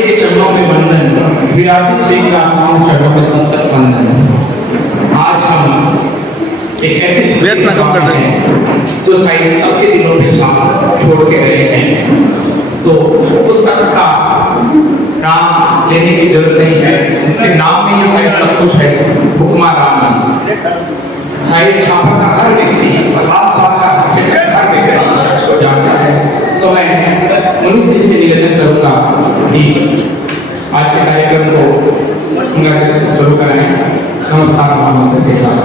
के चरणों में वंदन, विराजित श्री नाम चरणों में संसद वंदन। आज हम एक ऐसी जो शायद सबके दिलों में छाप छोड़ के गए हैं, तो उस शख्स का नाम लेने की जरूरत नहीं है, जिसके नाम में ये शायद सब कुछ है, हुक्मा राम जी। शायद छापा का हर व्यक्ति और आसपास का हर व्यक्ति को जानता है। तो मैं मनुष्य से निवेदन करूंगा कि आज के कार्यक्रम को शुरू करें। नमस्कार महामंत्र के साथ।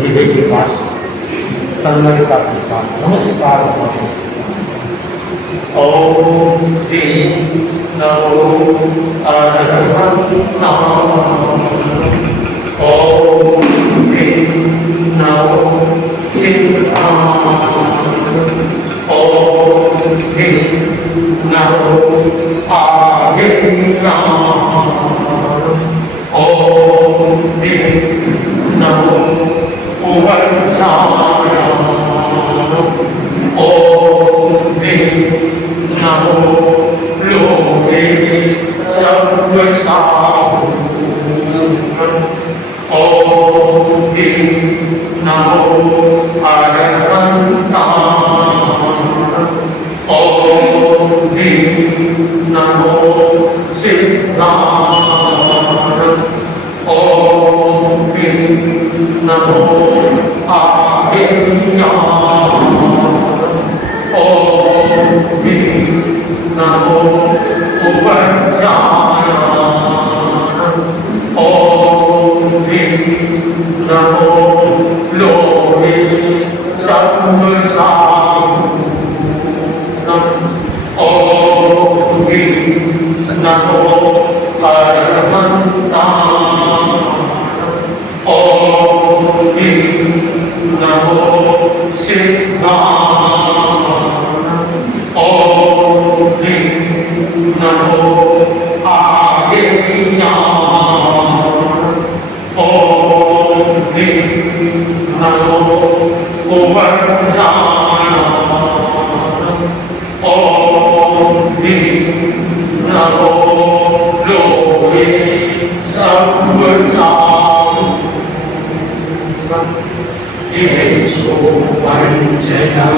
हृदय के पास तन्मयता के साथ नमस्कार। ओम श्री नमो अरहंता। ओम श्री नमो सिद्धांत। ओम श्री नमो आज्ञान। ओम श्री नमो उपचार। ओम श्री नमो लोके सर्वसाधु। ओम श्री नमो अरहंता। ओम श्री नमो सिद्धांत। ओम श्री नमो आज्ञान। ओम श्री नमो उपचार। ओम श्री नमो लोके सर्वसाधु। ओम श्री नमो अरहंता। ओम श्री नमो सिद्धांत। ओम श्री नमो आज्ञान। ओम श्री नमो उपचार। ओम श्री नमो लोके सर्वसाधु। येषु पञ्चनमोङ्कारो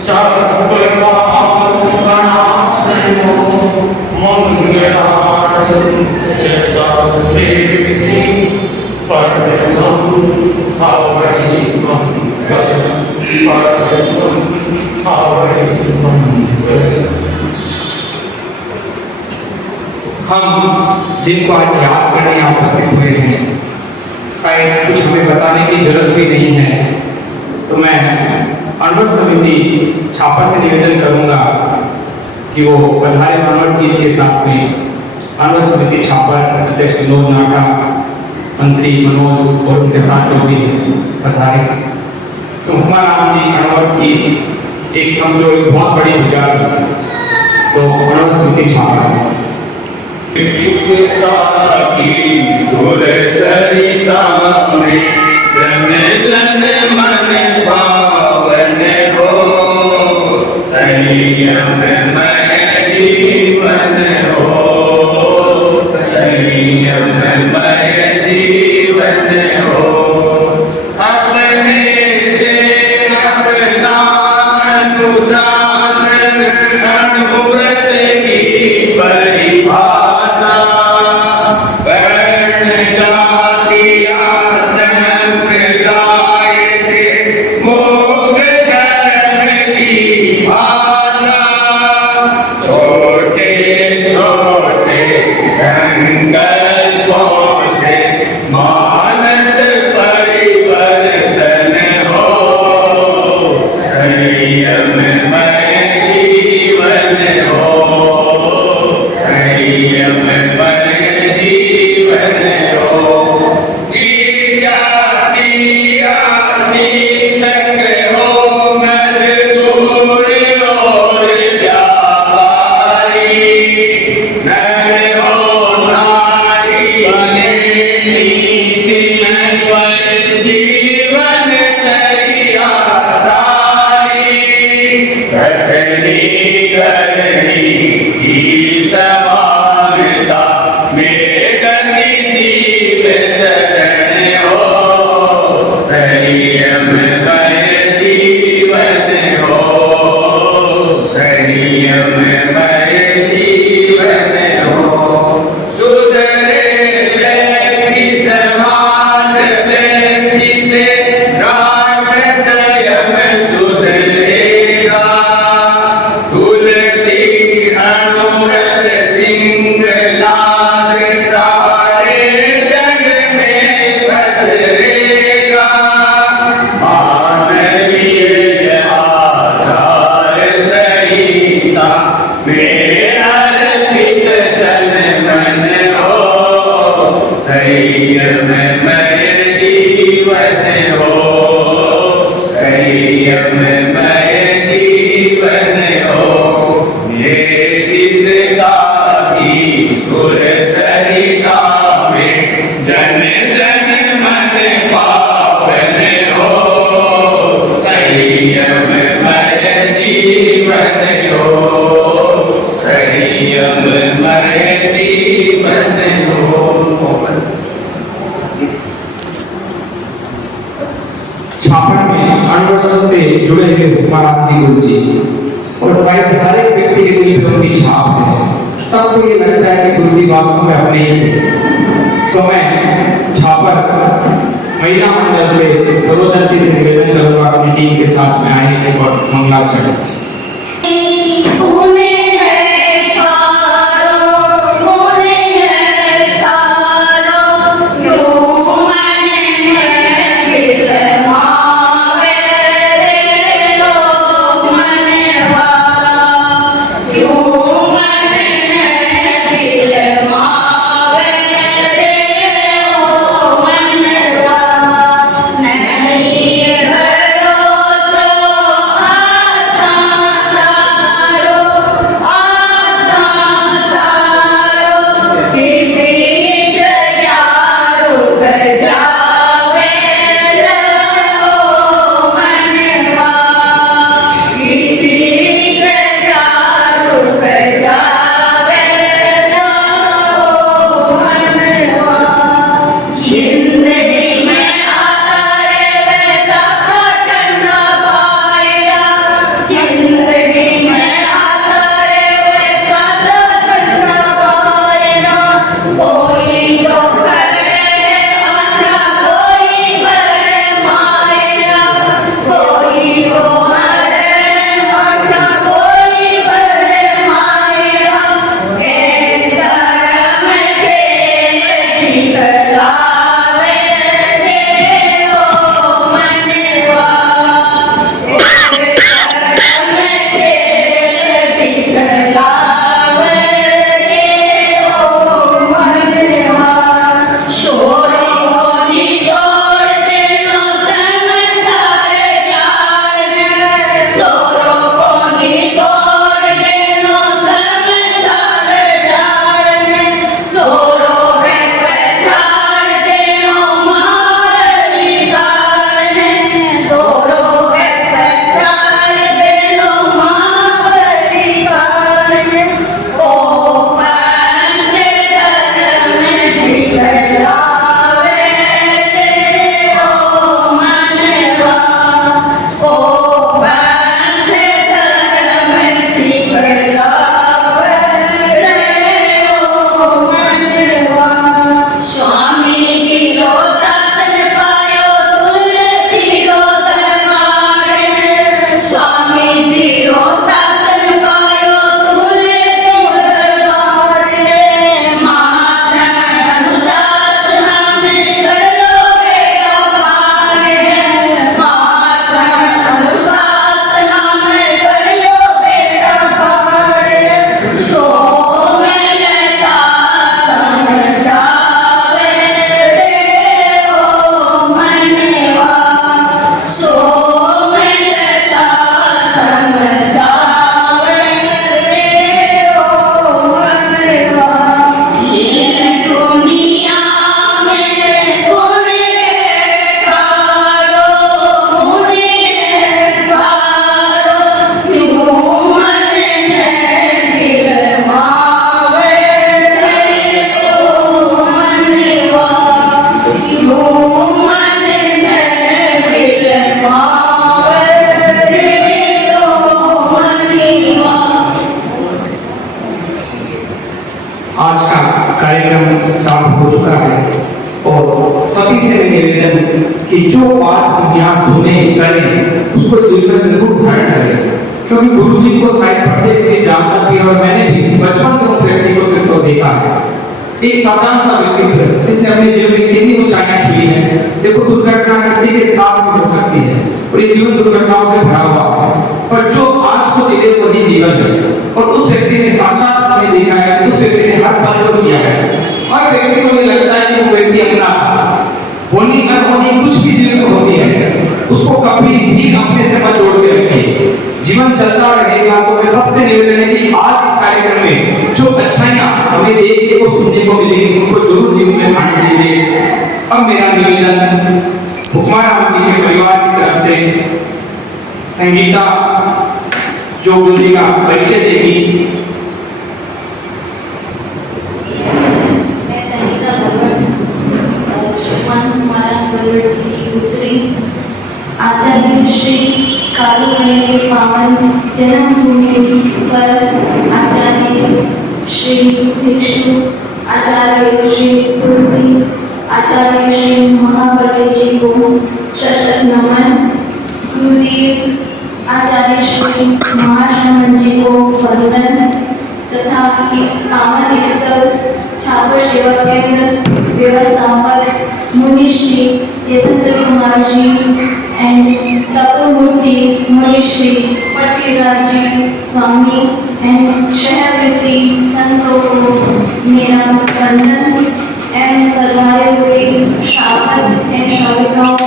सर्वपापनाशनो मङ्गलानि च सर्वेषु परमं हवै मङ्गलम्। परमं हवै मङ्गलम्। हम जिनको आज याद करने यहाँ उपस्थित हुए हैं, शायद कुछ हमें बताने की जरूरत भी नहीं है, तो मैं अनवर समिति छापा से निवेदन करूंगा कि वो बधाई अनवर टीम के साथ में अनवर समिति छापा अध्यक्ष विनोद नाटा, मंत्री मनोज और उनके साथ जो भी बधाई। तो हुक्मा राम जी अनवर की एक समझो एक बहुत बड़ी भुजा, तो अनवर समिति छापा की सुर सरिता में जन जन मन पावन हो। संयम मय जीवन हो। संयम मय जीवन हो। अपने से अपना अनुशासन अनुव्रत की परिभाषा। वर्ण जाति संप्रदाय कथनी करनी की समानता मेरे गति सीव चरण हो संयम मय जीवन हो संयम मय जीवन हो सुधरे व्यक्ति समान व्यक्ति से राग संयम सुधरेगा तुलसी अनुरत सिंह नाद सारे जग में पसरेगा मानवीय आचार संहिता मेरे अर्पित तन मन हो संयम मय जीवन हो संयम मय जीवन हो मेरे दिल का भी सुर सरिता में जन जन मन पावन हो संयम मय जीवन हो संयम मय जीवन हो छापड़ में अनवरत से जुड़े हुए महाराज जी गुरु जी और शायद हर एक व्यक्ति के दिल पे उनकी छाप है। सबको ये लगता है कि गुरु जी वास्तव में अपने ही थे। तो मैं छापर महिला मंडल से सर्वोदंती से निवेदन करूंगा अपनी टीम के साथ में आए और मंगलाचरण नहीं भरोसा आता स्टार्ट हो चुका है और सभी से निवेदन कि जो बात हम यहाँ सुने करें उसको जीवन में जरूर धारण करें, क्योंकि गुरु जी को शायद पढ़ते थे जानता भी और मैंने भी बचपन से उस व्यक्ति को देखा है। एक साधारण सा व्यक्तित्व जिसने अपने जीवन में कितनी ऊंचाइयां छुई है। देखो दुर्घटना किसी के साथ भी हो सकती है और ये जीवन दुर्घटनाओं से भरा हुआ है, पर जो आज को जीते वही जीवन है और उस व्यक्ति ने साक्षात हमने देखा है, उस व्यक्ति ने हर पल को जिया है। हर व्यक्ति को ये लगता है कि वो व्यक्ति अपना होनी अनहोनी कुछ भी जीवन में होती है, उसको कभी भी अपने से मत जोड़ के रखिए। जीवन चलता रहेगा। तो मैं सबसे निवेदन है कि आज इस कार्यक्रम में जो अच्छाइयां हमें देखने को सुनने को मिलेगी उनको जरूर जीवन में ध्यान दीजिए। अब मेरा निवेदन हुक्माराम जी के परिवार की तरफ से संगीता जो गुरु जी का परिचय देगी। आचार्य श्री कालूमणि के पावन जन्मभूमि पर आचार्य श्री भिक्षु, आचार्य श्री तुलसी, आचार्य श्री महावर्य जी को शतशत नमन। गुरुदेव आचार्य श्री महाश्रमण जी को वंदन तथा इस पावन स्थल छात्र सेवा केंद्र व्यवस्थापक मुनि श्री यशवंत कुमार जी एंड तपोमूर्ति मुनि श्री पटकेदार जी स्वामी एंड शहरवृत्ति संतों को मेरा वंदन एंड पधारे हुए श्रावक एंड श्राविकाओं को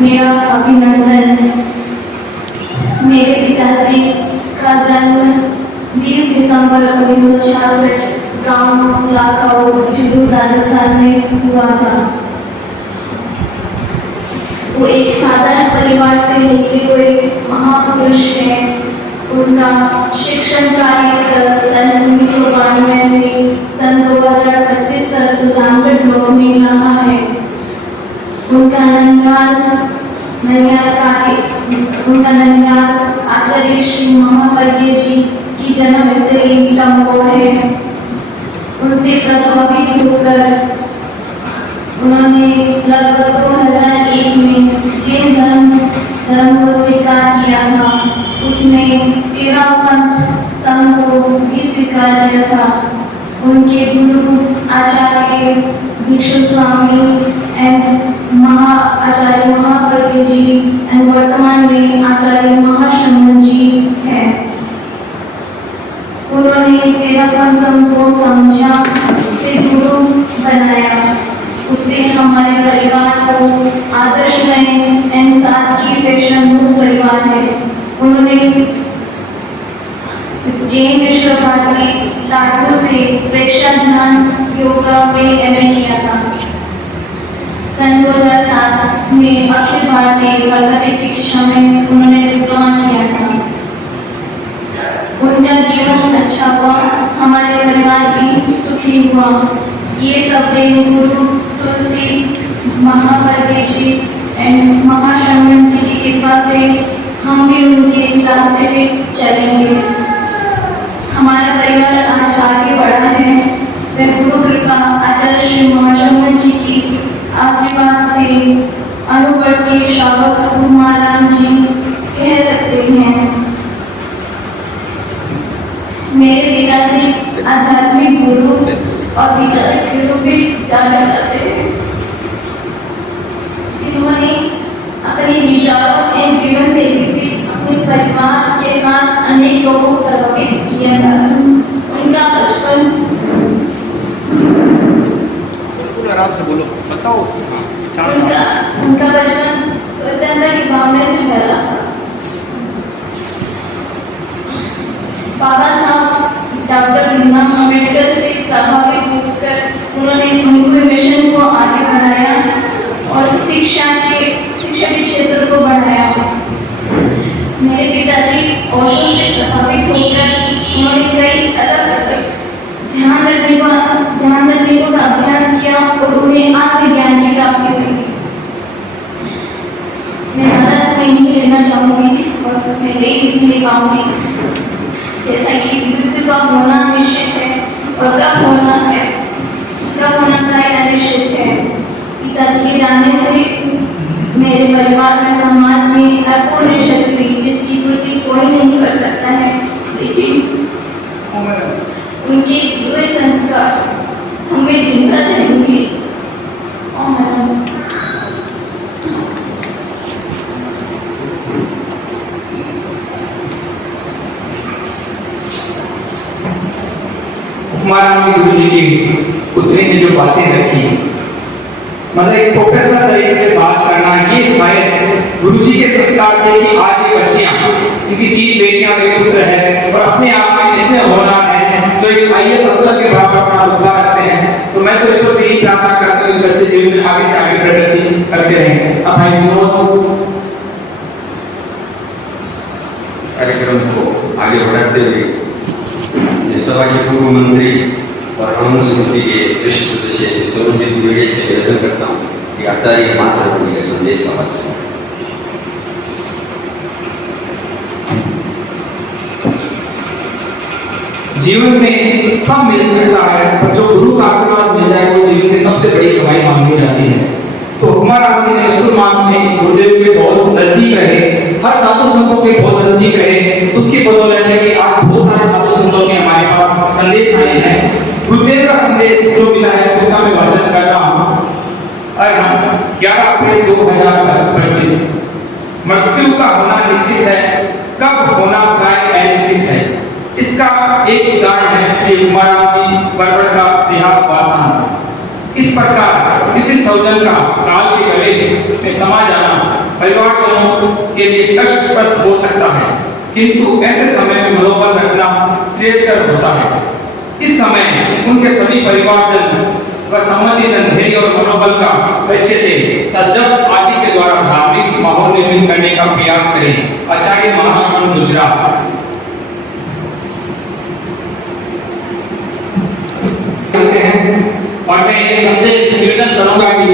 मेरा अभिनंदन। मेरे पिताजी का जन्म 20 दिसंबर 1966 गांव लाखाओ जुलू राजस्थान में हुआ था। वो एक साधारण परिवार से निकले हुए महापुरुष हैं। उनका शिक्षण कार्य सन 1992 से सन 2025 तक सुजानगढ़ ब्लॉक में रहा है। उनका ननिहाल आचार्य श्री महावर्य जी की जन्म स्थली टंगोर है। उनसे प्रभावित होकर उन्होंने लगभग 2001 में जैन धर्म को स्वीकार किया था। उसमें 13 पंथ संघ को भी स्वीकार किया था। उनके गुरु आचार्य भिक्षु स्वामी एंड आचार्य महावर्य जी एंड वर्तमान में आचार्य महाश्रमण जी है। उन्होंने तेरापन संघ को समझा, फिर गुरु बनाया। उससे हमारे परिवार को आदर्श में एंड सादगी पेशन परिवार है। उन्होंने जैन विश्व भारती लाडू से प्रेक्षण ध्यान योगा में एमए किया था। सन 2007 में अखिल भारतीय प्राकृतिक चिकित्सा में उन्होंने डिप्लोमा किया था। उनका जीवन अच्छा हुआ, हमारे परिवार भी सुखी हुआ। ये सब गुरु तुलसी महावर्य जी एंड महाश्रमण जी की कृपा से हम भी उनके रास्ते पे चलेंगे। हमारा परिवार आज आगे बढ़ा है। वह गुरु कृपा आचार्य श्री महाश्रमण जी की आशीर्वाद से अनुवर्ती श्रावक हुक्माराम जी कह सकते हैं। मेरे पिताजी आध्यात्मिक गुरु और विचारक के रूप में जाना जाते हैं, जिन्होंने अपने विचारों एवं जीवन शैली से अपने परिवार के साथ अनेक लोगों को प्रभावित किया था। उनका बचपन आराम से बोलो, बताओ। उनका बचपन स्वतंत्रता की भावना से भरा था। बाबा साहब डॉक्टर भीमराव अम्बेडकर से प्रभावित होकर उन्होंने उनको मिशन को आगे बढ़ाया और शिक्षा के क्षेत्र को बढ़ाया। मेरे पिताजी ओशो से प्रभावित होकर उन्होंने कई अलग ध्यान रखने को अभ्यास किया और उन्हें आत्मज्ञान की प्राप्ति हुई। मैं ज़्यादा समय नहीं लेना चाहूंगी और मैं ले पाऊंगी। जैसा कि मृत्यु का होना निश्चित है और कब होना है कब होना प्राय अनिश्चित है। पिताजी के जाने से मेरे परिवार में, समाज में अपूर्ण क्षति हुई, जिसकी पूर्ति कोई नहीं कर सकता है, लेकिन उनके दिए संस्कार हमें जिंदा रहेंगे। महाराज गुरु जी की पुत्री ने जो बातें रखी, मतलब एक प्रोफेशनल तरीके से बात करना, ये शायद गुरु जी के संस्कार थे कि आज ये बच्चियां, क्योंकि 3 बेटियां वे पुत्र है और अपने आप में इतने होनहार हैं, तो एक IAS अफसर के बराबर अपना रुतबा रखते हैं। तो मैं तो ईश्वर से यही प्रार्थना करता हूँ कि बच्चे जीवन में आगे से आगे प्रगति करते रहें। अब भाई विनोद कार्यक्रम को आगे बढ़ाते हुए सभा के पूर्व मंत्री और कानून समिति के वरिष्ठ सदस्य श्री सरोजित द्विवेदी से निवेदन करता हूँ कि आचार्य महासभा के संदेश का वाचन। जीवन में सब मिल सकता है, पर जो गुरु का आशीर्वाद मिल जाए वो जीवन की सबसे बड़ी कमाई मानी जाती है। तो हमारा ने चतुर्मास में गुरुदेव के बहुत नजदीक रहे, हर साधु संतों के बहुत नजदीक रहे, उसकी बदौलत है कि आज बहुत सारे साधु संतों के हमारे पास संदेश आए हैं। गुरुदेव का संदेश जो मिला है उसका मैं वाचन कर रहा हूँ। 11 अप्रैल 2025 मृत्यु का होना निश्चित है, कब होना प्राय अनिश्चित है। इसका एक उदाहरण है श्री उमाराम जी बरवड़ का देहांत वासान। इस प्रकार किसी सौजन का काल के गले में समा जाना परिवारजनों के लिए कष्टप्रद हो सकता है, किंतु ऐसे समय में मनोबल रखना श्रेयस्कर होता है। इस समय उनके सभी परिवारजन व संबंधी जन धैर्य और मनोबल का परिचय दें तब जब आदि के द्वारा धार्मिक माहौल निर्मित करने का प्रयास करें। आचार्य महाश्रमण गुजरात। और मैं ये संदेश निवेदन करूंगा कि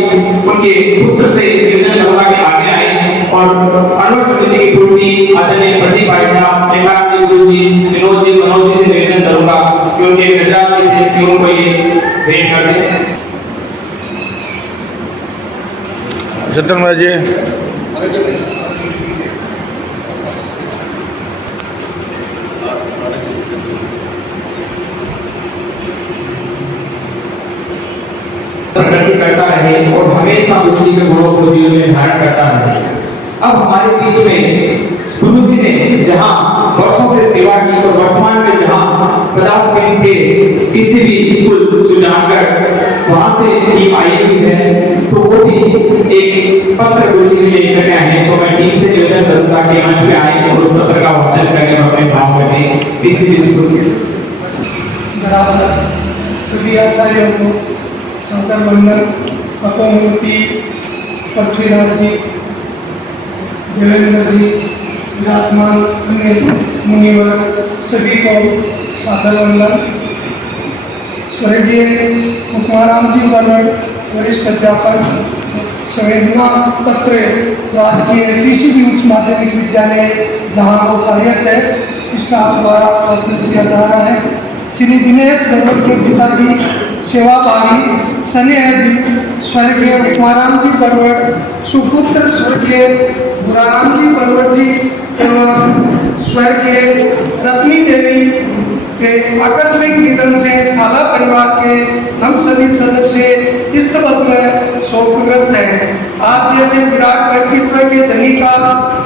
उनके पुत्र से निवेदन करूंगा कि आगे आए और कानून समिति की पूर्ति आदरणीय प्रदीप भाई साहब, प्रेमानंद गुरु जी, विनोद जी, मनोज जी से निवेदन करूंगा कि उनके गजराज जी से कि उनको ये भेंट कर दें। सत्यम जी प्रगति करता रहे और हमेशा गुरु जी के गुणों को जीवन में धारण करता रहे। अब हमारे बीच में गुरु जी ने जहाँ वर्षों से सेवा की और वर्तमान में जहाँ पदाधिकारी थे किसी भी स्कूल सुजानगढ़ वहाँ से टीम आई हुई है, तो वो भी एक पत्र गुरु जी के लिए लेकर आए हैं। तो मैं टीम से निवेदन करूंगा कि मंच में आए और उस पत्र का वाचन करके अपने भाव रखें। किसी भी स्कूल बराबर सभी आचार्यों को सादर वंदन। अपमूर्ति पृथ्वीराज जी, देवेंद्र जी, विराजमान अन्य मुनिवर सभी को सादर वंदन। स्वर्गीय मुखमाराम जी बरवड़ वरिष्ठ अध्यापक, संवेदना पत्र राजकीय किसी भी उच्च माध्यमिक विद्यालय जहाँ वो कार्यरत है, स्टाफ द्वारा वाचन किया जा रहा है। श्री दिनेश बरवड़ के पिताजी सेवाभावी स्नेह जी स्वर्गीय मुखमाराम जी बरवड़, सुपुत्र स्वर्गीय बुराराम जी बरवड़ जी एवं स्वर्गीय रत्नी देवी के आकस्मिक निधन से शाला परिवार के हम सभी सदस्य इस तबक में शोकग्रस्त हैं। आप जैसे विराट व्यक्तित्व के धनी का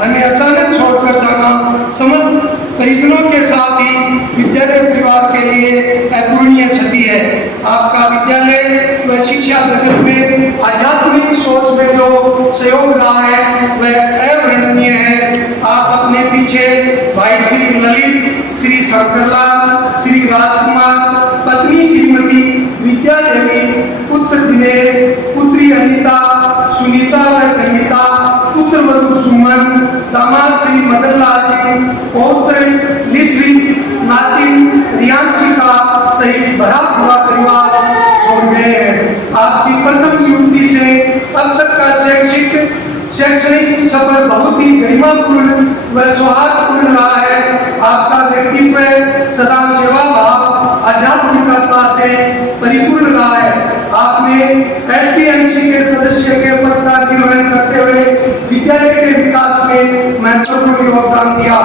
हमें अचानक छोड़कर जाना समस्त परिजनों के साथ ही विद्यालय परिवार के लिए अपूरणीय क्षति है। आपका विद्यालय व शिक्षा जगत में आध्यात्मिक सोच में जो सहयोग रहा है वह अवर्णनीय है। आप अपने पीछे भाई श्री ललित, श्री शंकरलाल, श्री राजकुमार, पत्नी श्रीमती विद्या देवी, पुत्र दिनेश, पुत्री अनिता, सुनीता व संगीता, पुत्र वधु सुमन, दामाद श्री मदनलाल जी, पौत्र लिथवी, नातिन रियांशिका सहित भरा पूरा परिवार छोड़ गए हैं। आपकी प्रथम नियुक्ति से अब तक का शैक्षणिक सफर बहुत ही गरिमापूर्ण व सौहार्दपूर्ण रहा है। आपका व्यक्तित्व सदा सेवा भाव आध्यात्मिकता से परिपूर्ण रहा है। एसडीएमसी के सदस्य के पद का निर्वहन करते हुए विद्यालय के विकास में महत्वपूर्ण योगदान दिया।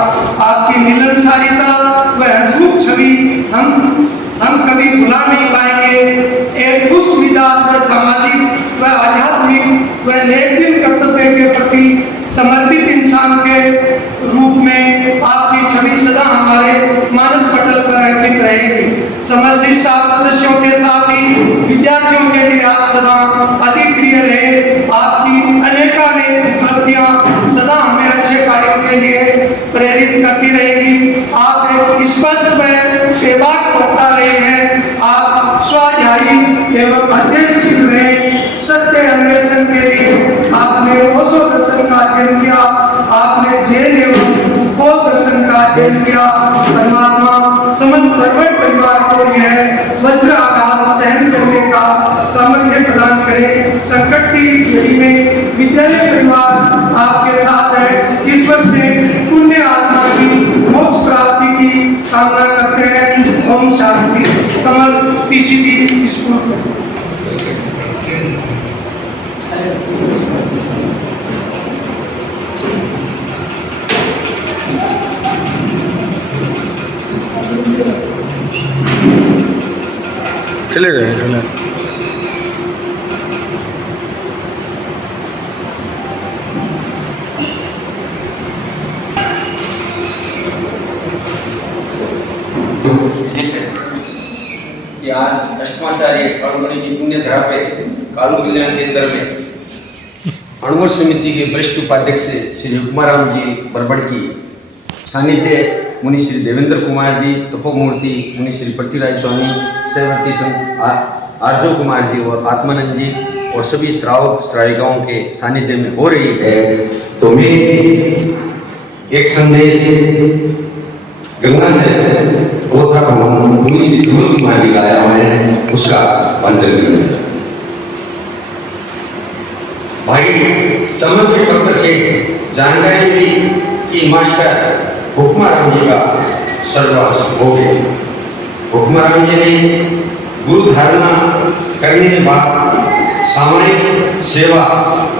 आपकी मिलनसारिता व हंसमुख छवि हम कभी भुला नहीं पाएंगे। एक खुश मिजाज व सामाजिक व आध्यात्मिक व नेक दिल कर्तव्य के प्रति समर्पित इंसान के रूप में आपकी छवि सदा हमारे मानस पटल पर अंकित रहेगी। समस्त स्टाफ सदस्यों के साथ ही विद्यार्थियों के लिए आप सदा अति प्रिय रहे। आपकी अनेकानेक उपलब्धियां सदा हमें अच्छे कार्यों के लिए प्रेरित करती रहेगी। आप एक स्पष्ट व बेबाक वक्ता रहे हैं। आप स्वाध्यायी एवं अध्ययनशील रहे। सत्य अन्वेषण के लिए आपने ओशो दर्शन का अध्ययन किया। आपने जैन एवं बौद्ध दर्शन का अध्ययन किया। परमात्मा समस्त परवट परिवार को यह वज्र आघात सहन करने का सामर्थ्य प्रदान करे। संकट की इस घड़ी में विद्यालय परिवार आपके साथ है। ईश्वर से पुण्य आत्मा की मोक्ष प्राप्ति की कामना करते हैं। ओम शांति। समस्त पीसीबी स्कूल चले गए चले। कि आज अष्टमाचार्य कालूमणि की पुण्य धरा पे कालू कल्याण केंद्र में अणुवर समिति के वरिष्ठ उपाध्यक्ष श्री हुक्माराम जी बरबड़ की सानिध्य मुनि श्री देवेंद्र कुमार जी, तपोमूर्ति मुनि श्री पृथ्वीराज स्वामी, सेवती संत आर्जो कुमार जी और आत्मानंद जी और सभी श्रावक श्राविकाओं के सानिध्य में हो रही है। तो मैं एक संदेश गंगा से बोधा का मुनि श्री धूल कुमार जी लाया हुआ है, उसका वांचन करें। भाई समन्वय पत्र से जानकारी दी कि मास्टर हुक्माराम जी का सर्वनाश हो गया। हुक्माराम जी ने गुरु धारणा करने के बाद सामाजिक सेवा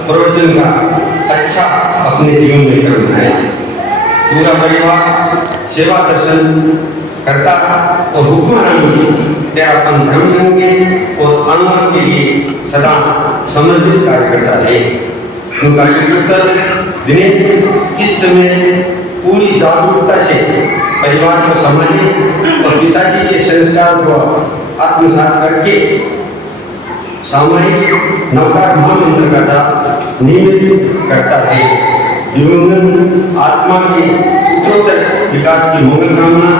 प्रवचन का अच्छा अपने जीवन में कर बनाया। पूरा परिवार सेवा दर्शन करता और हुक्माराम जी तेरापन धर्म संघ के और अनुमान के लिए सदा समर्पित कार्य करता है। उनका पुत्र दिनेश इस समय पूरी जागरूकता से परिवार को संभालने और पिताजी के संस्कार को आत्मसात करके सामाजिक नवकार महामंत्र का जाप नियमित करता है। दिवंगत आत्मा के उत्तरोत्तर विकास की मंगल कामना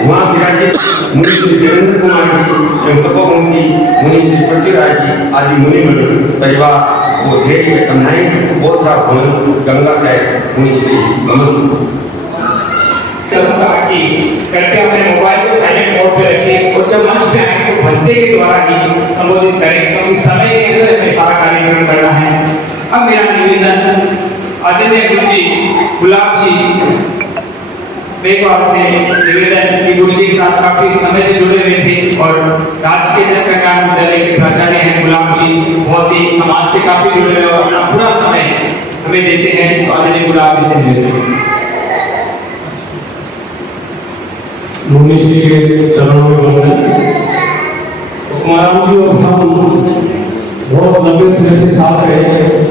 वहाँ विराजित मुनि श्री देवेंद्र कुमार जी एवं तपोमूर्ति मुनि श्री पृथ्वीराज जी आदि मुनिमंडल परिवार को धैर्य कन्हाई बोधा भवन गंगा साहिब मुनि श्री ममन कृपया अपने मोबाइल को साइलेंट मोड पे रखिए और जब मंच पे आए तो भंते के द्वारा ही संबोधित करें, क्योंकि समय के अंदर हमें सारा कार्यक्रम करना है। अब मेरा निवेदन आदरणीय गुरु जी गुलाब जी, मेरे को आपसे निवेदन कि गुरु जी के साथ काफी समय से जुड़े हुए थे और राजकीय जन कल्याण विद्यालय के प्राचार्य हैं गुलाब जी, बहुत ही समाज से काफी जुड़े हुए और अपना पूरा समय हमें देते हैं। तो आदरणीय गुलाब जी से निवेदन मुनि श्री के चरणों में वंदन। हुक्माराम जी और हम बहुत लंबे समय से साथ रहे,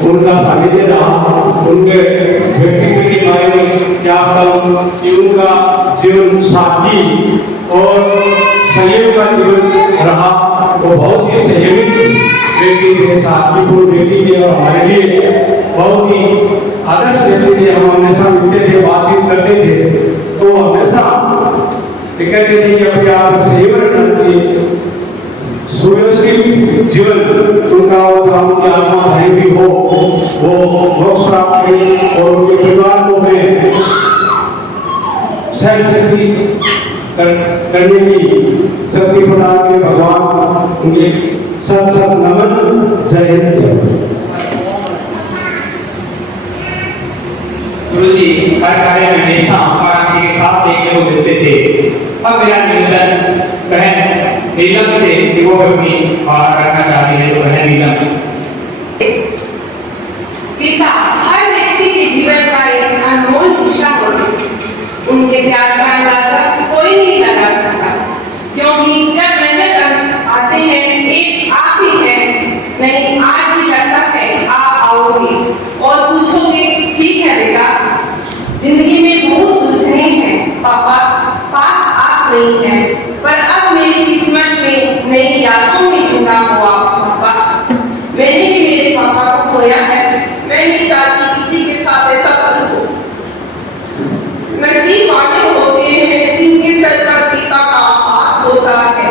उनका सानिध्य रहा, उनके व्यक्तित्व के बारे में क्या कहूं कि उनका जीवन साथी और संयम का जीवन रहा। वो बहुत ही संयमित व्यक्ति थे, साथीपूर्ण व्यक्ति थे और हमारे लिए बहुत ही आदर्श व्यक्ति थे। हम हमेशा मिलते थे, बातचीत करते थे, तो हमेशा कहते थे कि अपने आप सेव रखना चाहिए, सुव्यवस्थित जीवन उनका हो, उनकी आत्मा सही भी हो, वो मोक्ष प्राप्त करे और उनके परिवार को मैं सहन शक्ति करने की शक्ति प्रदान करे भगवान। उनके सत सत नमन। जय हिंद। गुरु जी हर कार्य में हमेशा हमारे के साथ देखने को मिलते थे। अब मेरा निवेदन बहन नीलम से कि वो अपनी बात रखना चाहती है। तो बहन नीलम। पिता हर व्यक्ति के जीवन का एक अनमोल हिस्सा होते हैं। उनके प्यार का अंदाजा कोई नहीं लगा सकता, क्योंकि जब नजर आते हैं एक आप ही है। नहीं, आज भी लगता है आप आओगे और पूछोगे ठीक है बेटा, जिंदगी में बहुत उलझने हैं पापा, पास आप नहीं है, पर अब मेरी किस्मत में नई यादों में जिंदा हुआ पापा। मैंने भी मेरे पापा को खोया है, मैं नहीं चाहती किसी के साथ ऐसा पल हो। नसीब वाले होते हैं जिनके सर पर पिता का हाथ होता है,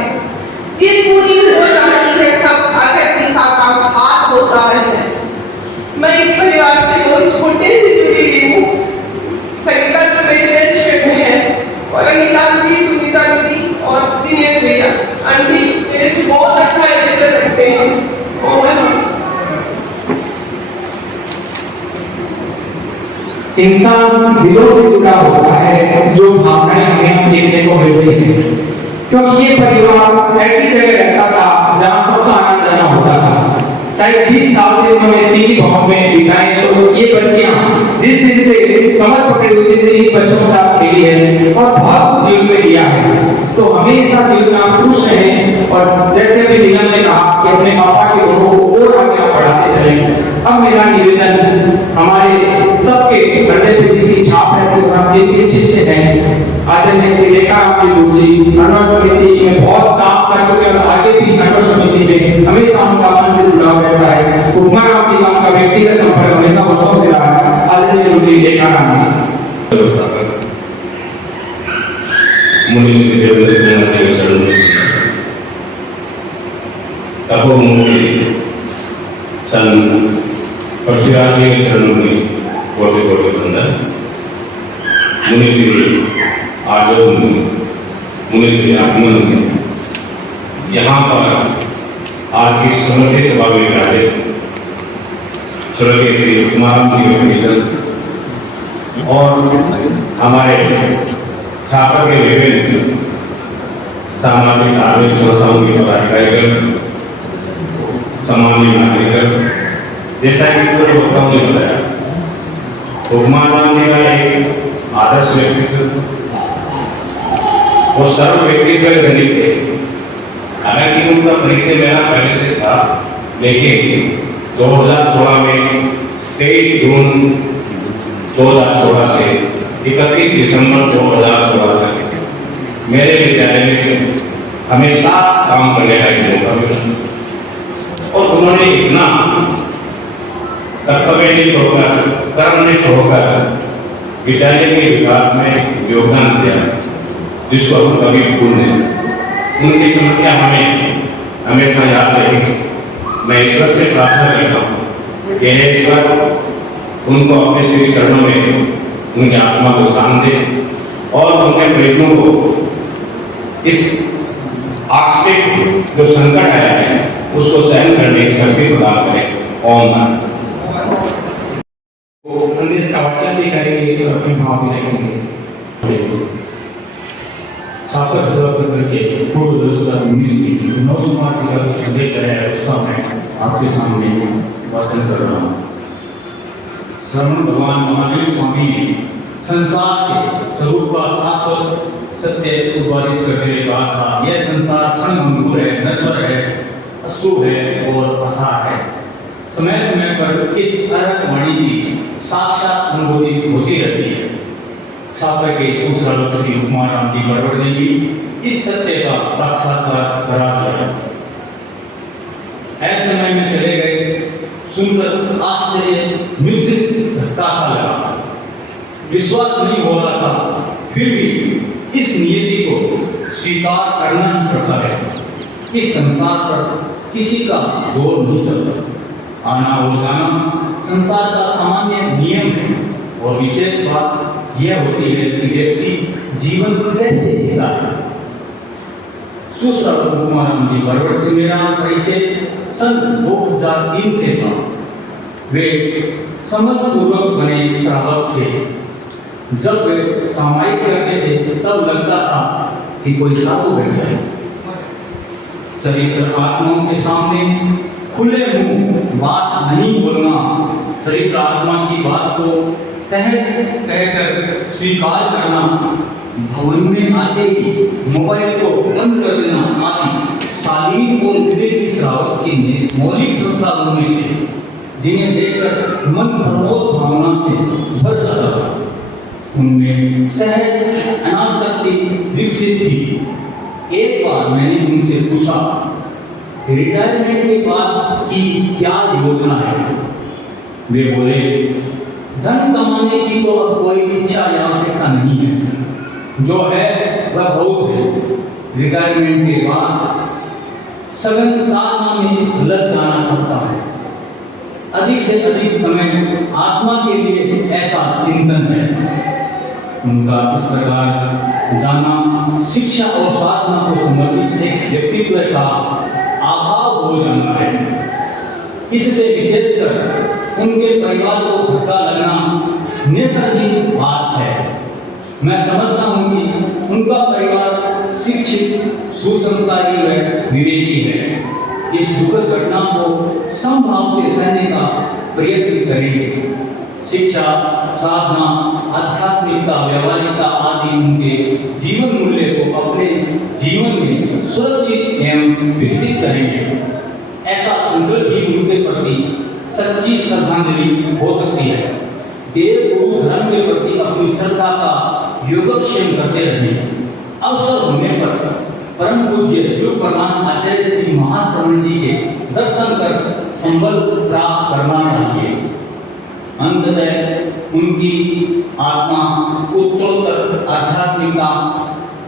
जिन पूरी हो जाती है सब अगर पिता का साथ होता है। मैं इस परिवार से बहुत छोटे से जुड़ी हुई हूँ। सरिता जो मेरी बेस्ट फ्रेंड है, और अनिता दीदी, सुनीता दीदी और दिनेश भैया आंटी मेरे से बहुत अच्छा रिलेशन रखते हैं। इंसान दिलों से जुड़ा होता है, जो भावनाएं हमें देखने को मिल रही है, क्योंकि ये परिवार ऐसी जगह रहता था जहां सबका आना जाना होता था। शायद 20 साल से उन्होंने इसी भवन में बिताए, तो ये बच्चियां जिस दिन से समझ पकड़ी उस दिन से इन बच्चों के साथ खेली है और बहुत कुछ जीवन में लिया है। तो हमेशा जीवन में आप खुश रहें, और जैसे अभी नीलम ने कहा कि अपने पापा के गुणों को और आगे बढ़ाते चलें। अब मेरा निवेदन हमारे सबके हृदय पे जिनकी छाप है, प्रोग्राम जिनके शिष्य हैं, आदरणीय श्री रेखा जी अनवर समिति में बहुत काम कर चुके हैं और आगे भी अनवर समिति में हमेशा उनका मन से जुड़ाव रहता है। उपमा राम जी का उनका व्यक्तिगत संपर्क हमेशा वर्षों से रहा है। आदरणीय जी रेखा जी तपोमुनि सन परशुराम जी के चरणों में कोटि कोटि वंदन। मुनि श्री आर्य मुनि श्री आगमन, यहाँ पर आज की समृद्धि सभा में विराजित स्वर्गीय श्री कुमार जी व्यक्तिगत और हमारे छापर के विभिन्न सामाजिक धार्मिक संस्थाओं के पदाधिकारीगण, सामान्य नागरिक, जैसा कि पूर्व वक्ताओं ने बताया, उपमान राम जी का एक आदर्श व्यक्तित्व, वो सर्व व्यक्तित्व धनी थे। हालांकि उनका परिचय मेरा पहले से था, लेकिन 2016 में 23 जून 2016 से 31 दिसंबर 2016 तक मेरे विद्यालय में हमें 7 काम करने का एक मौका मिला, और उन्होंने इतना कर्तव्यनिष्ठ होकर, कर्मनिष्ठ होकर विद्यालय के विकास में योगदान दिया, जिसको हम कभी भूल नहीं सकते। उनकी स्मृतियां हमें हमेशा याद रहेगी। मैं ईश्वर से प्रार्थना करता हूँ कि हे ईश्वर उनको अपने श्री चरणों में उनकी आत्मा को स्थान दे, और उनके प्रेमियों को इस आकस्मिक जो संकट आया है उसको सहन करने की शक्ति प्रदान करें। ओम। संदेश का वाचन भी करेंगे और अपने भाव भी रखेंगे। छात्र सेवा केंद्र के पूर्व रजिस्ट्रार नौ कुमार जी का जो संदेश है उसका मैं आपके सामने वाचन कर रहा हूँ। श्रवण भगवान महावीर स्वामी ने संसार के स्वरूप का शाश्वत सत्य उद्घाटित करते हुए कहा था, यह संसार क्षण भंगुर है, नश्वर है, अशुभ है और असार है। समय समय पर इस अरहत वाणी की साक्षात अनुभूति होती रहती है। छापर के दूसरा श्री कुमार राम जी बरवड़ ने भी इस सत्य का साक्षात्कार करा दिया। ऐसे समय में चले गए, सुनकर आश्चर्य मिश्रित धक्का सा लगा। विश्वास नहीं हो रहा था, फिर भी इस नियति को स्वीकार करना ही पड़ता है। इस संसार पर किसी का जोर नहीं चलता। आना और जाना संसार का सामान्य नियम है, और विशेष बात यह होती है कि व्यक्ति जीवन कैसे जीता है। सुश्री कुमार राम जी बरवड़ से मेरा परिचय सन 2003 से था। वे समझपूर्वक बने श्रावक थे। जब वे सामायिक करते थे तब लगता था कि कोई साधु बैठा है। चरित्र आत्माओं के सामने खुले मुंह बात नहीं बोलना, चरित्र आत्मा की बात को कहकर स्वीकार करना, भवन में आते ही मोबाइल को बंद कर देना आदि शालीन और विवेकी श्रावक के मौलिक संस्कार उनमें थे, जिन्हें देखकर मन प्रमोद भावना से भर जाता था। उनमें सहज अनासक्ति विकसित थी। एक बार मैंने उनसे पूछा, रिटायरमेंट के बाद की क्या योजना है? वे बोले, धन कमाने की तो अब कोई इच्छा या आवश्यकता नहीं है, जो है वह बहुत है। रिटायरमेंट के बाद सघन साधना में लग जाना चाहता है। अधिक से अधिक समय आत्मा के लिए ऐसा चिंतन है। उनका इस प्रकार जाना शिक्षा और साधना को समर्पित एक व्यक्तित्व का अभाव हो जाना है। इससे विशेषकर उनके परिवार को धक्का लगना नैसर्गिक बात है। मैं समझता हूँ कि उनका परिवार शिक्षित, सुसंस्कारी व विवेकी है। इस दुखद घटना को समभाव से सहने का प्रयत्न करेंगे। शिक्षा, साधना, आध्यात्मिकता, व्यवहारिकता आदि उनके जीवन मूल्य को अपने जीवन में सुरक्षित एवं विकसित करेंगे। ऐसा संकल्प ही उनके प्रति सच्ची श्रद्धांजलि हो सकती है। देव गुरु धर्म के प्रति अपनी श्रद्धा का योगक्षेम करते रहें। अवसर होने पर परम पूज्य योग प्रधान आचार्य श्री महाश्रवण जी के दर्शन कर संबल प्राप्त करना चाहिए। अंततः उनकी आत्मा उत्तरोत्तर आध्यात्मिकता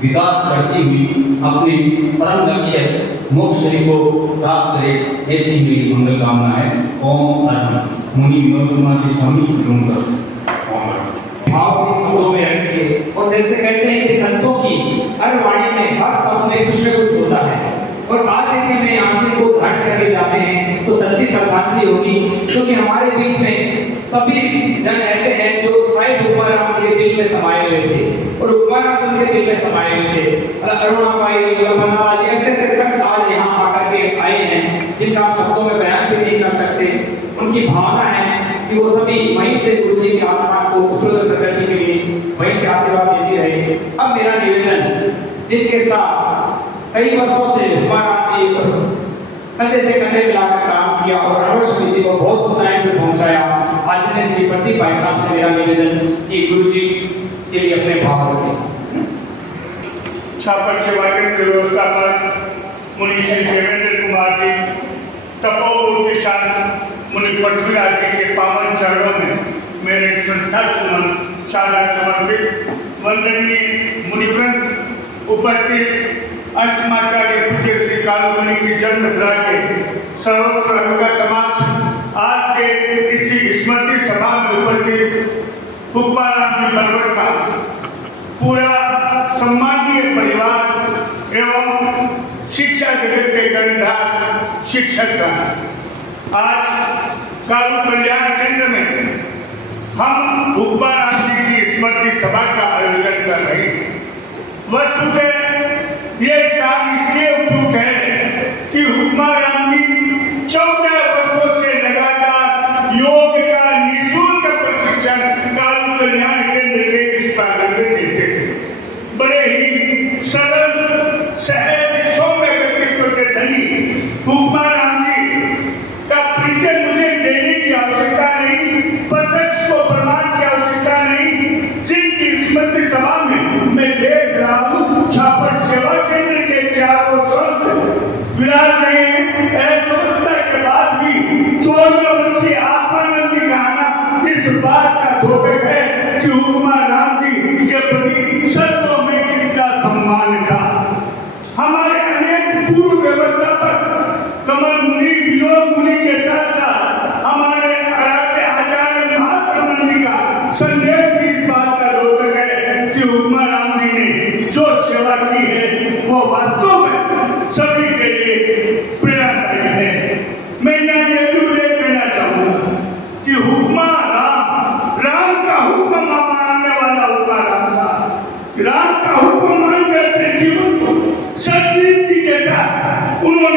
विकास करती हुई अपने परम लक्ष्य मोक्ष को प्राप्त करे, ऐसी मेरी मंगल कामना है। ओम अर्जुन मुनि विनोद कुमार जी स्वामी भाव के शब्दों में रखिए। और जैसे कहते हैं कि संतों की हर वाणी में, हर शब्द में कुछ न कुछ होता है। और आज यदि मैं यहाँ से को घाट करके जाते हैं तो सच्ची श्रद्धांजलि होगी, क्योंकि हमारे बीच में सभी जन ऐसे हैं जो शायद उपमाराम जी के दिल में समाये हुए थे और उपमाराम उनके दिल में समाये हुए थे। अरुणा बाई, बनाला जी, ऐसे ऐसे शख्स आज यहाँ आकर के आए हैं जिनका आप शब्दों में बयान भी नहीं कर सकते। उनकी भावना है कि वो सभी वहीं से गुरु जी की आत्मा को उत्तरोत्तर प्रगति के लिए वहीं से आशीर्वाद देती रहे। अब मेरा निवेदन, जिनके साथ कई वर्षों से महाराज जी कंधे से कंधे मिलाकर काम किया और अवश्य समिति को बहुत ऊंचाई पर पहुंचाया, आज ने श्री प्रदीप भाई साहब से मेरा निवेदन कि गुरु जी के लिए अपने भाव रखें। छापक सेवा केंद्र व्यवस्थापक मुनि श्री देवेंद्र कुमार जी, तपोमूर्ति शांत मुनि पृथ्वीराज जी के पावन चरणों में मेरे श्रद्धा सुमन सादर समर्पित। वंदनीय मुनिवृंद, उपस्थित अष्टमाचार्य पूज्य श्री कालमुनि की जन्मधरा के सर्वोत्तम समाज, आज के इसी स्मृति सभा में उपस्थित हुक्माराम जी बलवट का पूरा सम्मानीय परिवार एवं शिक्षा जगत के गणधार शिक्षकगण, आज कालू कल्याण केंद्र में हम हुक्माराम जी की स्मृति सभा का आयोजन कर रहे हैं। वस्तुतः ये काम इसलिए उपयुक्त है कि हुक्माराम जी 14 वर्षों से लगातार योग का निःशुल्क प्रशिक्षण कालू कल्याण केंद्र के इस प्रांगण में देते थे। बड़े ही सरल, सहज, सौम्य व्यक्तित्व के धनी हुक्माराम जी का परिचय मुझे देने की आवश्यकता नहीं, प्रत्यक्ष को प्रमाण की आवश्यकता नहीं। जिनकी स्मृति सभा में मैं देख रहा हूँ, छापर सेवा केंद्र के चारों संत विराज रहे हैं। ऐसा के बाद भी 14 वर्षीय आत्मानंद जी का आना इस बात का द्योतक है कि हुक्माराम जी के प्रति संतों में कितना सम्मान था। हमारे अनेक पूर्व व्यवस्थापक कमल मुनि, विनोद मुनि के साथ साथ हमारे आराध्य आचार्य महाश्रवण जी का संदेश भी इस बात का द्योतक है कि हुक्माराम जी ने जो सेवा की है वो वास्तव में सभी के लिए प्रेरणादायी है। मैं यहाँ ये भी उल्लेख करना चाहूंगा कि हुक्माराम, राम का हुक्म मानने वाला हुक्माराम था। राम का हुक्म मानकर अपने जीवन को सदनीति के साथ उन्होंने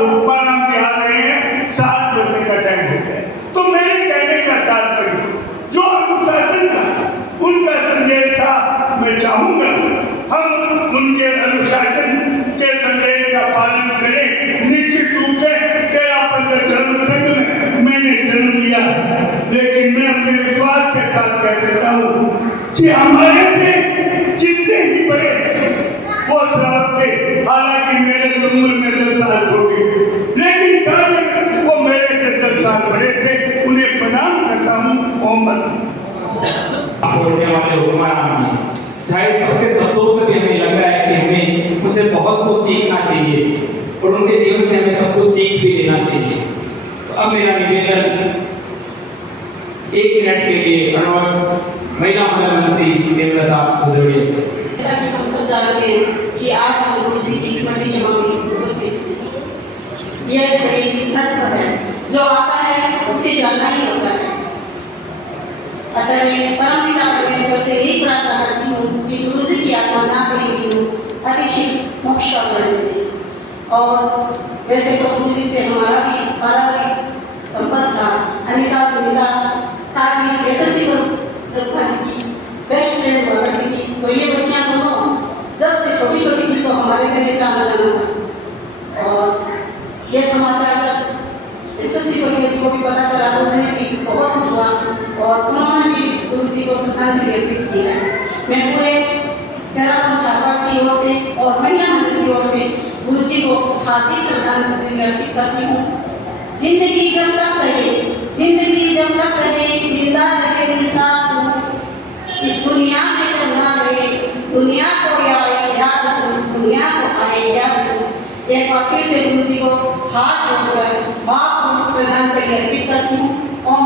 उपराम बिहार रहे हैं, 7 बजने का टाइम हो गया है। तो मेरे कहने का तात्पर्य जो अनुशासन का उनका संदेश था, मैं चाहूंगा हम उनके अनुशासन के संदेश का पालन करें। निश्चित रूप से तेरापंथ धर्म संघ में मैंने जन्म लिया है, लेकिन मैं अपने विश्वास के साथ कह सकता हूँ कि हमारे से जितने ही बड़े वो श्रावक थे, हालांकि मेरे उम्र में 10 साल छोटे, लेकिन कार्य में वो मेरे से 10 साल बड़े थे। उन्हें प्रणाम करता हूँ। ओम बोलने वाले हुक्मरान जी, शायद सबके शब्दों से भी हमें लग रहा है कि हमें उनसे बहुत कुछ सीखना चाहिए और उनके जीवन से हमें सब कुछ सीख भी लेना चाहिए। तो अब मेरा निवेदन 1 मिनट के लिए महिला मंडल मंत्री देवलता भदौरिया से। जैसा कि हम सब जानते हैं कि आज हम गुरु जी की स्मृति सभा में उपस्थित हैं। यह शरीर नस्ब है, जो आता है उसे जाना ही होता है। अतः मैं परमपिता परमेश्वर से यही प्रार्थना करती हूँ कि गुरु जी की आत्मा ना करी अतिशीघ्र मोक्ष प्राप्त मिले। और वैसे तो गुरु जी से हमारा भी पारिवारिक संपर्क था। अनिता सुनीता साथ में यशस्वी प्रभा जी की बेस्ट फ्रेंड हुआ करती थी। तो ये बच्चियाँ दोनों जब से छोटी छोटी थी तो हमारे घर का आना जाना था। और ये समाचार जब यशस्वी प्रभा जी को भी पता चला तो उन्हें भी बहुत खुश हुआ और उन्होंने भी गुरु जी को श्रद्धांजलि अर्पित की है। मैं पूरे तेरापंथ छात्रावास की ओर से और महिला मंडल की ओर से गुरु जी को हार्दिक श्रद्धांजलि अर्पित करती हूँ। जिंदगी जब तक रहे, जिंदगी जब तक रहे, जिंदा रहे दिल साथ, इस दुनिया में जब ना रहे, दुनिया को याद रखूं, दुनिया को आए याद रखूं। एक बार फिर से गुरु जी को हाथ जोड़कर भावपूर्ण श्रद्धांजलि अर्पित करती हूँ। ओम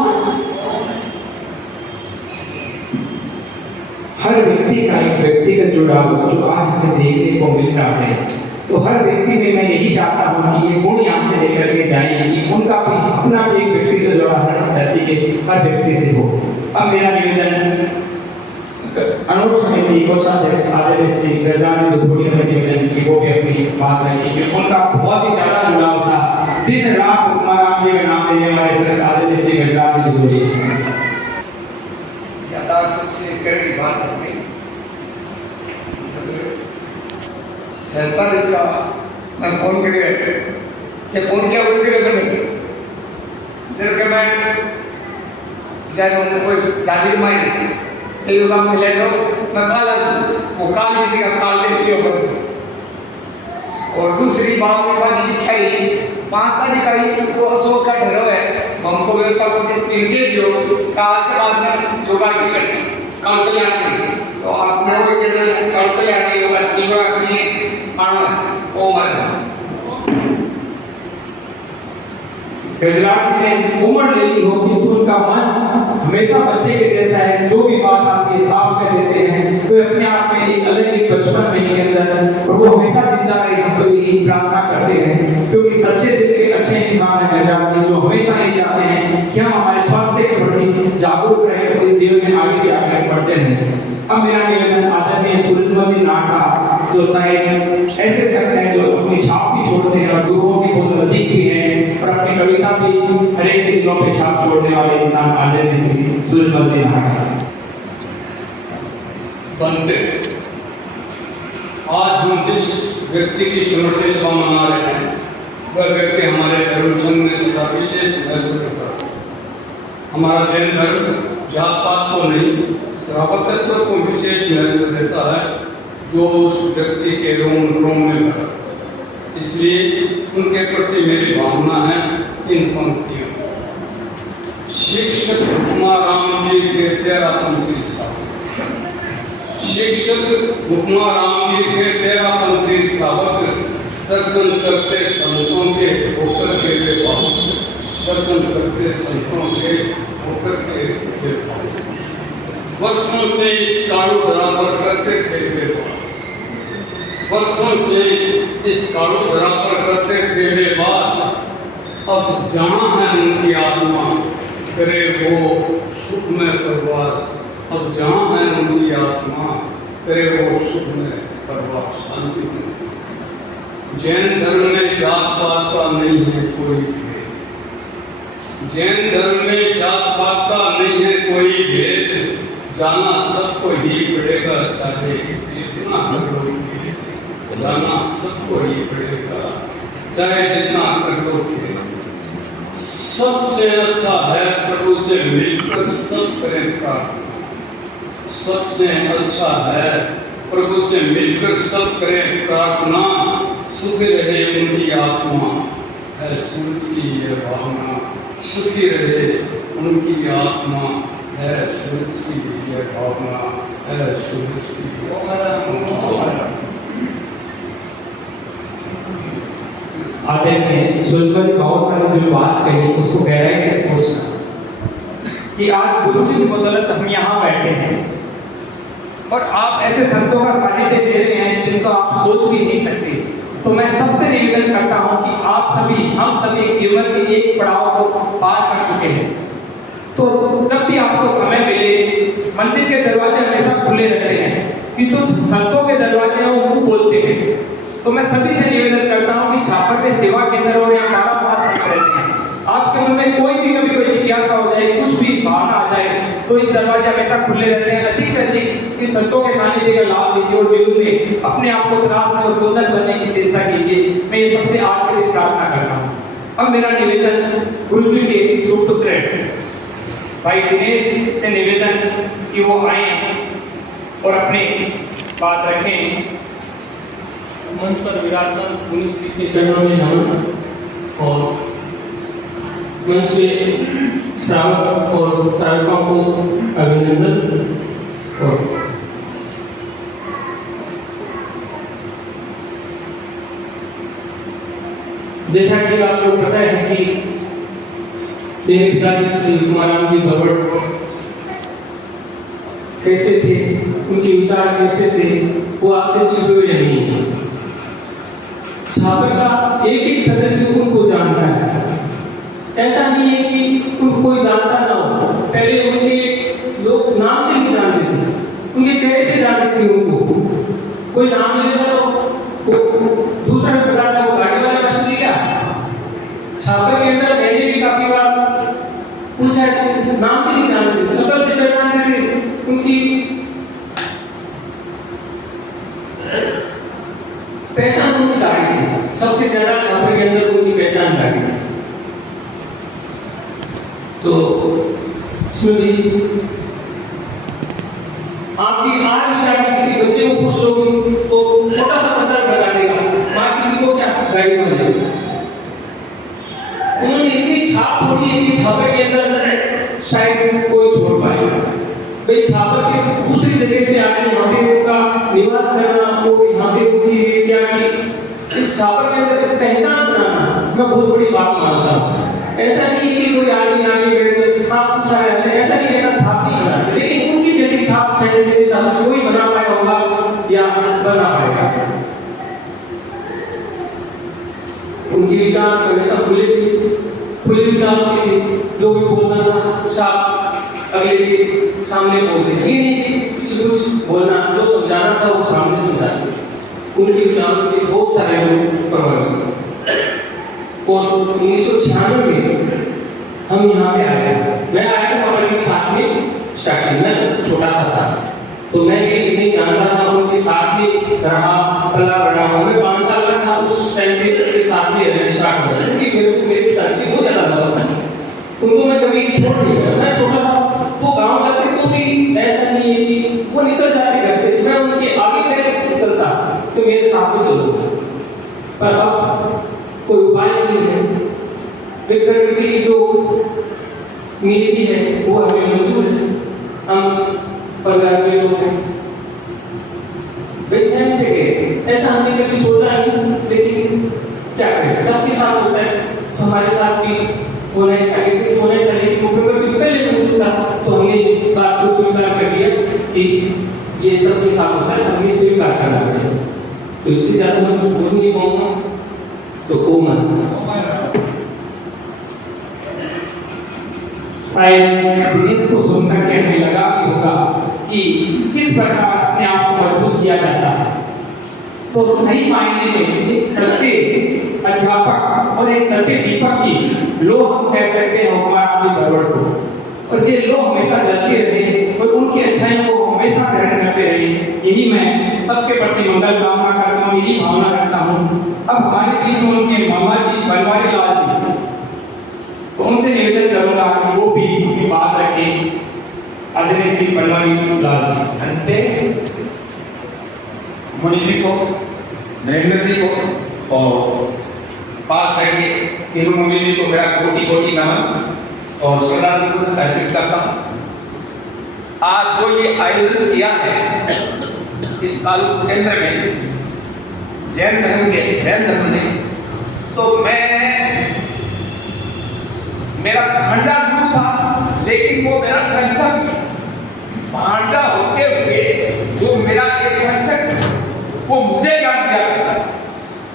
हर व्यक्ति का एक व्यक्तिगत जुड़ाव जो आज हमें देखने को मिल रहा है, तो हर व्यक्ति में मैं यही चाहता हूँ कि ये गुण यहाँ से लेकर के जाए कि उनका भी अपना भी एक व्यक्तिगत जुड़ाव हर इस धरती के हर व्यक्ति से हो। अब मेरा निवेदन अनुष्ठ समिति कोषाध्यक्ष आदरणीय श्री गजराज भदौरिया से निवेदन की वो भी अपनी बात रखी कि उनका बहुत ही ज्यादा जुड़ाव था। दिन रात हुक्मरान जी का नाम लेने वाले श्री आदरणीय श्री गजराज भदौरिया। ज्यादा कुछ करने की बात नहीं। सरकार का मैं फोन करे जब फोन किया उठ के बने इधर के मैं जाने कोई शादी में ये काम में ले जाओ मैं काल वो काल किसी का काल देती हो। और दूसरी बात में बात इच्छा ही 5 तारीख का ही वो अशोक का ठहराव है, हमको व्यवस्था को तिनके जो काल के बाद में योगा की कर सकते कल कल्याण में। तो आप लोगों के लिए कल कल्याण में योगा की रखनी है गजराज जी ने उम्र ले ली हो किंतु उनका मन हमेशा बच्चे के जैसा है। जो भी बात आती है साफ कर देते हैं, तो अपने आप में एक अलग एक बचपन में के अंदर और वो हमेशा जिंदा रहे। हम तो यही प्रार्थना करते हैं क्योंकि सच्चे दिल के अच्छे इंसान है गजराज जी, जो हमेशा ये चाहते हैं कि हम हमारे स्वास्थ्य के प्रति जागरूक रहें और इस जीवन में आगे से आगे बढ़ते रहें। अब मेरा निवेदन आदरणीय सूरजमल नाटा जो शायद ऐसे शख्स हैं जो अपनी छाप भी छोड़ते हैं और गुरुओं की बहुत नजदीक भी हैं और अपनी कविता भी हर एक के दिलों पे छाप छोड़ने वाले इंसान आदरणीय श्री सूरजमल जी नाटा। बनते आज हम जिस व्यक्ति की स्मृति सभा मना रहे हैं वह व्यक्ति हमारे धर्म संघ में सदा विशेष महत्व रखता है। हमारा जैन धर्म जात पात को नहीं श्रावकत्व को विशेष महत्व देता है जो उस व्यक्ति के रोम रोम में भरा। इसलिए उनके प्रति मेरी भावना है इन पंक्तियों। शिक्षक हुक्माराम जी के 13पंथी स्थापक, शिक्षक हुक्माराम जी के 13पंथी स्थापक दर्शन करते संतों के होकर के वे पास, दर्शन करते संतों के होकर के वे पास। वर्षों से इस कारू बराबर करते थे वे पास, वर्षों से इस कारू बराबर करते थे वे पास। अब जहाँ है उनकी आत्मा करे वो सुख में प्रवास। अब जहाँ है उनकी आत्मा करे वो सुख में प्रवास, शांति में। जैन धर्म में जात पात का नहीं है कोई भेद। जैन धर्म में जात पात का नहीं है कोई भेद, जाना सबको ही पड़ेगा चाहे जितना कर लोगे, जाना सबको ही पड़ेगा चाहे जितना कर लोगे। सबसे अच्छा है प्रभु से मिलकर सब करें प्रार्थना। सबसे अच्छा है प्रभु से मिलकर सब करें प्रार्थना। सुखी रहे उनकी आत्मा है सूरज की यह भावना, सुखी रहे उनकी आत्मा है सूरज की यह भावना, है सूरज की भावना। आदरणीय सुलभा जी बहुत सारी जो बात कही उसको गहराई से सोचना कि आज गुरु जी की बदौलत हम यहाँ बैठे हैं और आप ऐसे संतों का सानिध्य दे रहे हैं जिनको आप सोच भी नहीं सकते। तो मैं सबसे निवेदन करता हूँ कि आप सभी, हम सभी जीवन के एक पड़ाव को पार कर चुके हैं। तो जब भी आपको समय मिले, मंदिर के दरवाजे हमेशा खुले रहते हैं कि तो संतों के दरवाजे हैं वो मुंह बोलते हैं। तो मैं सभी से निवेदन करता हूँ कि छापर में सेवा केंद्र और यहाँ 12 मास संत रहते हैं। आपके मन में कोई भी कभी कोई जिज्ञासा हो जाए, कुछ भी भावना आ जाए, तो इस दरवाजे हमेशा खुले रहते हैं। अधिक से अधिक इन संतों के सानिध्य का लाभ लीजिए और जीवन में अपने आप को त्रास और कुंदन बनने की चेष्टा कीजिए। मैं ये सबसे आज के दिन प्रार्थना करता हूँ। अब मेरा निवेदन गुरु जी के सुपुत्र भाई दिनेश से निवेदन कि वो आए और अपनी बात रखें। मंच पर विराजमान मुनि श्री के चरणों में नमन और मंच पे श्रावक और श्राविकाओं को अभिनंदन। और जैसा कि आपको पता है कि मेरे पिताजी श्री कुमाराम जी भगवत कैसे थे, उनके विचार कैसे थे, वो आपसे छिपे हुए नहीं है। छापर का एक एक सदस्य उनको जानता है। ऐसा नहीं है कि उनको कोई जानता ना हो। पहले उनके लोग नाम से नहीं जानते थे, उनके चेहरे से जानते थे उनको। कोई नाम ले लेता तो दूसरा भी बताता वो गाड़ी वाला कष्ट क्या। छापर के अंदर मैंने भी काफी बार पूछा है, नाम से नहीं जानते, शक्ल से पहचानते थे। उनकी पहचान उनकी गाड़ी थी। सबसे ज्यादा छापर के अंदर उनकी पहचान गाड़ी थी। तो इसमें भी आपकी आज भी जाके किसी बच्चे को पूछ लोगे तो छोटा सा बच्चा बता देगा मास्टर जी को क्या गाड़ी में ले। उन्होंने इतनी छाप छोड़ी है कि छापर के अंदर शायद कोई छोड़ पाए। भाई छापर से दूसरी जगह से आके यहाँ पे उनका निवास करना, वो यहाँ पे उनकी क्या कि इस छापर के अंदर पहचान बनाना मैं बहुत बड़ी बात मानता हूँ। ऐसा नहीं है कि कोई आदमी आगे बैठ कर आप पूछा रहते हैं, ऐसा नहीं है छाप नहीं बनाते, लेकिन उनकी जैसी छाप शायद मेरे साथ कोई बना पाया होगा या बना पाएगा। उनके विचार हमेशा खुले विचार के थे। जो भी बोलना था साफ अगले के सामने बोलते थे, कुछ बोलना जो समझाना था वो सामने समझाते थे। उनके विचारों से बहुत सारे लोग प्रभावित हुए। और 1996 में हम यहाँ पे आए थे। मैं आया था पापा के साथ में स्टार्टिंग में, छोटा सा था तो मैं भी नहीं जानता था। उनके साथ भी रहा, पला बड़ा हुआ। मैं 5 साल का था उस टाइम पे उनके साथ में रहना स्टार्ट हुआ क्योंकि मेरे साथ से बहुत ज्यादा लगा था। उनको मैं कभी छोड़ नहीं गया। मैं छोटा था वो गाँव जाते तो भी ऐसा नहीं है कि वो निकल जाते घर से, मैं उनके आगे मैं निकलता तो मेरे साथ में चलो। पर अब कोई उपाय नहीं है। प्रकृति की जो नीति है वो हमें मंजूर है। हम परिवार के लोग हैं, बेचैन से गए, ऐसा हमने कभी सोचा नहीं। लेकिन क्या करें, सबके साथ होता है तो हमारे साथ भी होना चाहिए। पहले मंजूर था तो हमने इस बात को स्वीकार कर लिया कि ये सबके साथ होता है, हमने स्वीकार करना पड़ेगा। तो इससे ज्यादा मैं कुछ बोल नहीं पाऊंगा। तो शायद दिनेश को सुनकर कहने लगा कि होगा कि किस प्रकार अपने आप को मजबूत किया जाता है। तो तो सही मायने में एक सच्चे अध्यापक और एक सच्चे दीपक की लो हम कह सकते हैं हुक्मरान की बरवट को। और ये लो हमेशा जलते रहे और उनकी अच्छाइयों को हमेशा ग्रहण करते रहे, यही मैं सबके प्रति मंगल कामना करता हूँ, यही भावना रखता हूँ। अब हमारे बीच में उनके मामा जी बनवारी लाल जी, तो उनसे निवेदन करूंगा कि वो भी अपनी बात रखें। आदरणीय श्री बनवारी लाल जी। अंते मुनि जी को, नरेंद्र जी को और पास बैठे तीनों मुनि जी को मेरा कोटि कोटि नमन और श्रद्धापूर्वक अर्पित करता हूँ। आज जो ये आयोजन किया है इस तालुक केंद्र में जैन धर्म ने, तो मेरा भांजा गुरु था, लेकिन वो मेरा संक्षक भांजा होते हुए वो मेरा एक संक्षक वो मुझे ज्ञान दिया करता।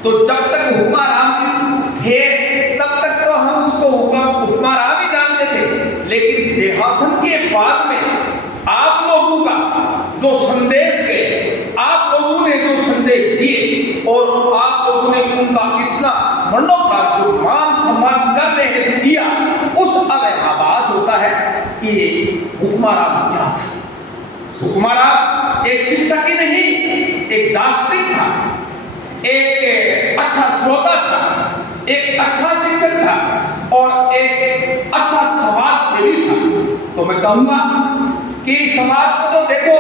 तो जब तक हुक्माराम जी थे तब तक तो हम उसको हुक्माराम ही जानते थे, लेकिन देहासन के बाद में आप लोगों का जो संदेश है, आप लोगों ने जो संदेश दिए और आप लोगों ने उनका इतना मनोभाव जो मान सम्मान कर रहे हैं दिया, उस आभास होता है कि हुक्माराम क्या था। हुक्माराम एक शिक्षक ही नहीं, एक दार्शनिक था, एक अच्छा श्रोता था, एक अच्छा शिक्षक था और एक अच्छा समाज सेवी था। तो मैं कहूंगा कि समाज को तो देखो,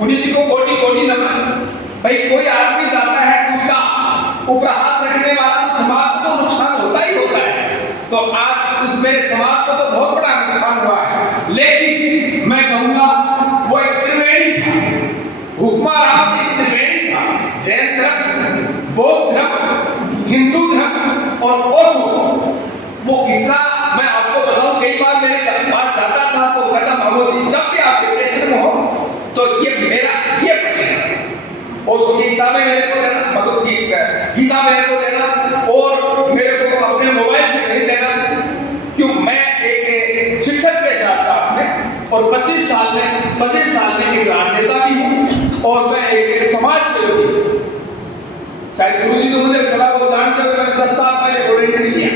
मुनि जी को कोटि कोटि नमन। भाई कोई आदमी जाता है उसका ऊपर हाथ रखने वाला, तो समाज को तो नुकसान होता ही होता है। तो आज उस मेरे समाज को तो बहुत बड़ा नुकसान हुआ है, लेकिन मैं कहूंगा वो एक त्रिवेणी था, हुक्माराम एक त्रिवेणी था। जैन धर्म, बौद्ध धर्म, हिंदू धर्म और ओशो, वो कितना मैं आपको बताऊं, कई बार मेरे पास जाता था तो कहता मामू जी जब भी आप डिप्रेशन में हो तो ये मेरा ये ओशो की किताबें मेरे को देना, भगवत गीता मेरे को देना और मेरे को अपने मोबाइल से भेज देना, क्यों मैं एक शिक्षक के साथ साथ में और 25 साल में एक राजनेता भी हूँ और मैं एक समाज सेवक भी हूँ। शायद गुरु जी तो मुझे थोड़ा बहुत जानते हुए मैंने 10 साल पहले वॉलंटियर लिया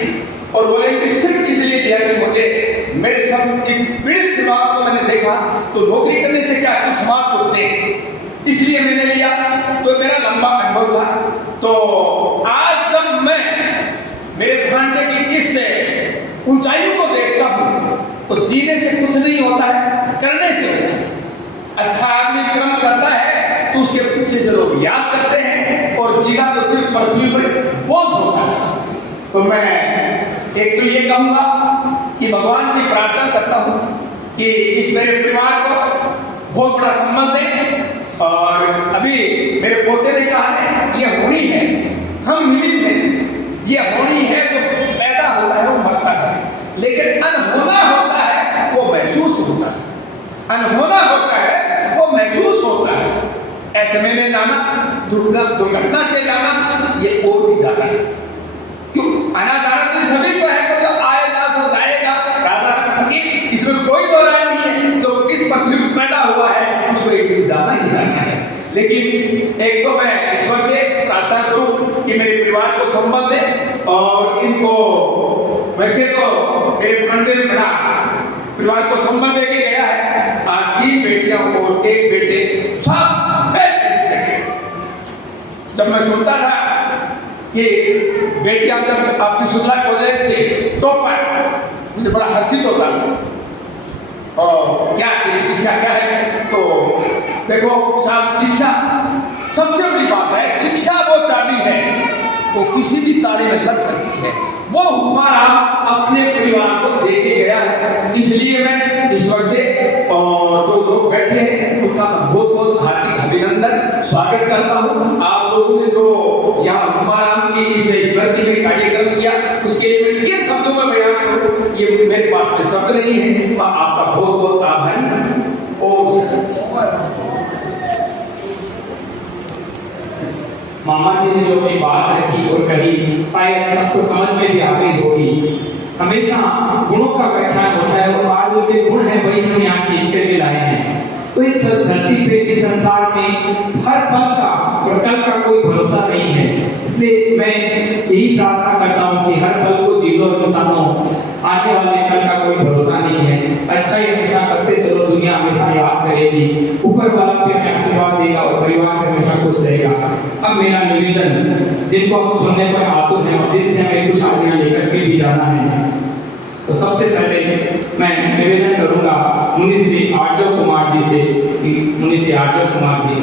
और वॉलंटियर सिर्फ इसलिए दिया कि मुझे मेरे सब एक पीड़ित समाज को मैंने देखा, तो नौकरी करने से क्या है समाज को दे, इसलिए मैंने लिया। तो मेरा लंबा अनुभव था। तो आज जब मैं मेरे भांजे की इस ऊंचाइयों को देखता हूँ तो जीने से कुछ नहीं होता है, करने से होता है। अच्छा आदमी कर्म करता है तो उसके पीछे से लोग याद करते हैं और जीना तो सिर्फ पृथ्वी पर बोझ होता है। तो मैं एक तो ये कहूंगा कि भगवान से प्रार्थना करता हूँ कि इस मेरे परिवार को बहुत बड़ा सम्मान दें। और अभी मेरे पोते ने कहा है ये होनी है, हम निमित्त हैं, ये होनी है जो पैदा होता है वो मरता है, लेकिन अनहोना होता है वो महसूस होता है, अनहोना होता है वो महसूस होता है। ऐसे में जाना, दुर्घटना से जाना ये और भी ज्यादा है। क्यों आना जाना तो सभी को है, तो जो आएगा सो जाएगा, राजा फकीर, इसमें कोई दो राय नहीं है। जो इस पृथ्वी पर पैदा हुआ है उसको एक दिन जाना ही जाना है। लेकिन एक तो मैं ईश्वर से प्रार्थना करूं कि मेरे परिवार को संबल दे और इनको, वैसे तो मेरे पंडित ने बड़ा परिवार को संबल दे के गया है। आज 3 बेटियां और 1 बेटे, सब जब मैं सुनता था कि बेटियां जब आपकी सुधरा कॉलेज से टॉपर, मुझे बड़ा हर्षित होता और क्या तेरी शिक्षा क्या है। तो देखो साहब, शिक्षा सबसे बड़ी बात है। शिक्षा वो चाबी है, वो किसी भी ताले में लग सकती है। वो हमारा अपने परिवार को दे के गया है, इसलिए मैं ईश्वर से और जो लोग बैठे हैं उनका बहुत बहुत हार्दिक अभिनंदन स्वागत करता हूँ। आप लोगों ने जो यहाँ हुक्माराम की इस स्मृति में कार्यक्रम किया उसके लिए मैं किन शब्दों में बयान करूँ, ये मेरे पास में शब्द नहीं है। मैं आपका बहुत बहुत आभारी हूँ। ओम मामा जी ने जो अपनी बात रखी और कही, शायद सबको समझ में भी आ गई होगी। हमेशा गुणों का व्याख्यान होता है और आज जो गुण है वही हम यहाँ खींच कर के लाए हैं। तो इस धरती पे इस संसार में हर पल का और कल का कोई भरोसा नहीं है। इसलिए मैं यही प्रार्थना करता हूँ कि हर पल को जी लो इंसानों, आने वाले कल का कोई भरोसा नहीं है। अच्छा ही हमेशा करते चलो, दुनिया हमेशा याद करेगी, ऊपर वाला भी हमें आशीर्वाद देगा और परिवार में हमेशा खुश रहेगा। अब मेरा निवेदन, जिनको हम सुनने पर आतुर हैं और जिनसे हमें कुछ आज यहाँ लेकर के भी जाना है, तो सबसे पहले मैं निवेदन करूंगा मुनि श्री आर्जव कुमार जी से कि मुनि श्री आर्जव कुमार जी।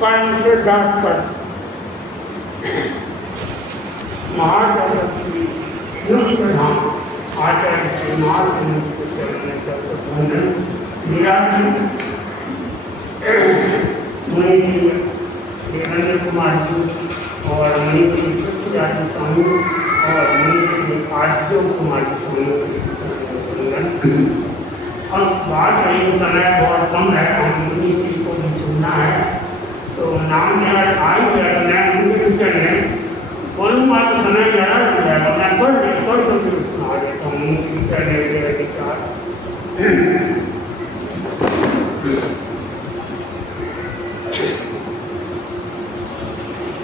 परम श्रद्धास्पद महासरस्वती युग प्रधान आचार्य श्री महात्मा के चरण में सबसे वंदन। मुनि श्री देवेंद्र कुमार जी और मुनि श्री पृथ्वीराज स्वामी और मुनि श्री आर्जव कुमार स्वामी के चरण में वंदन। और बात रही समय बहुत कम है, हम मुनि श्री को भी सुनना है, तो नाम मेरा आ ही गया, मैं उनके विषय में बोलूँगा तो समय ज़्यादा लग जाएगा। मैं पढ़ तो फिर सुना देता हूँ उनके विषय में मेरे विचार।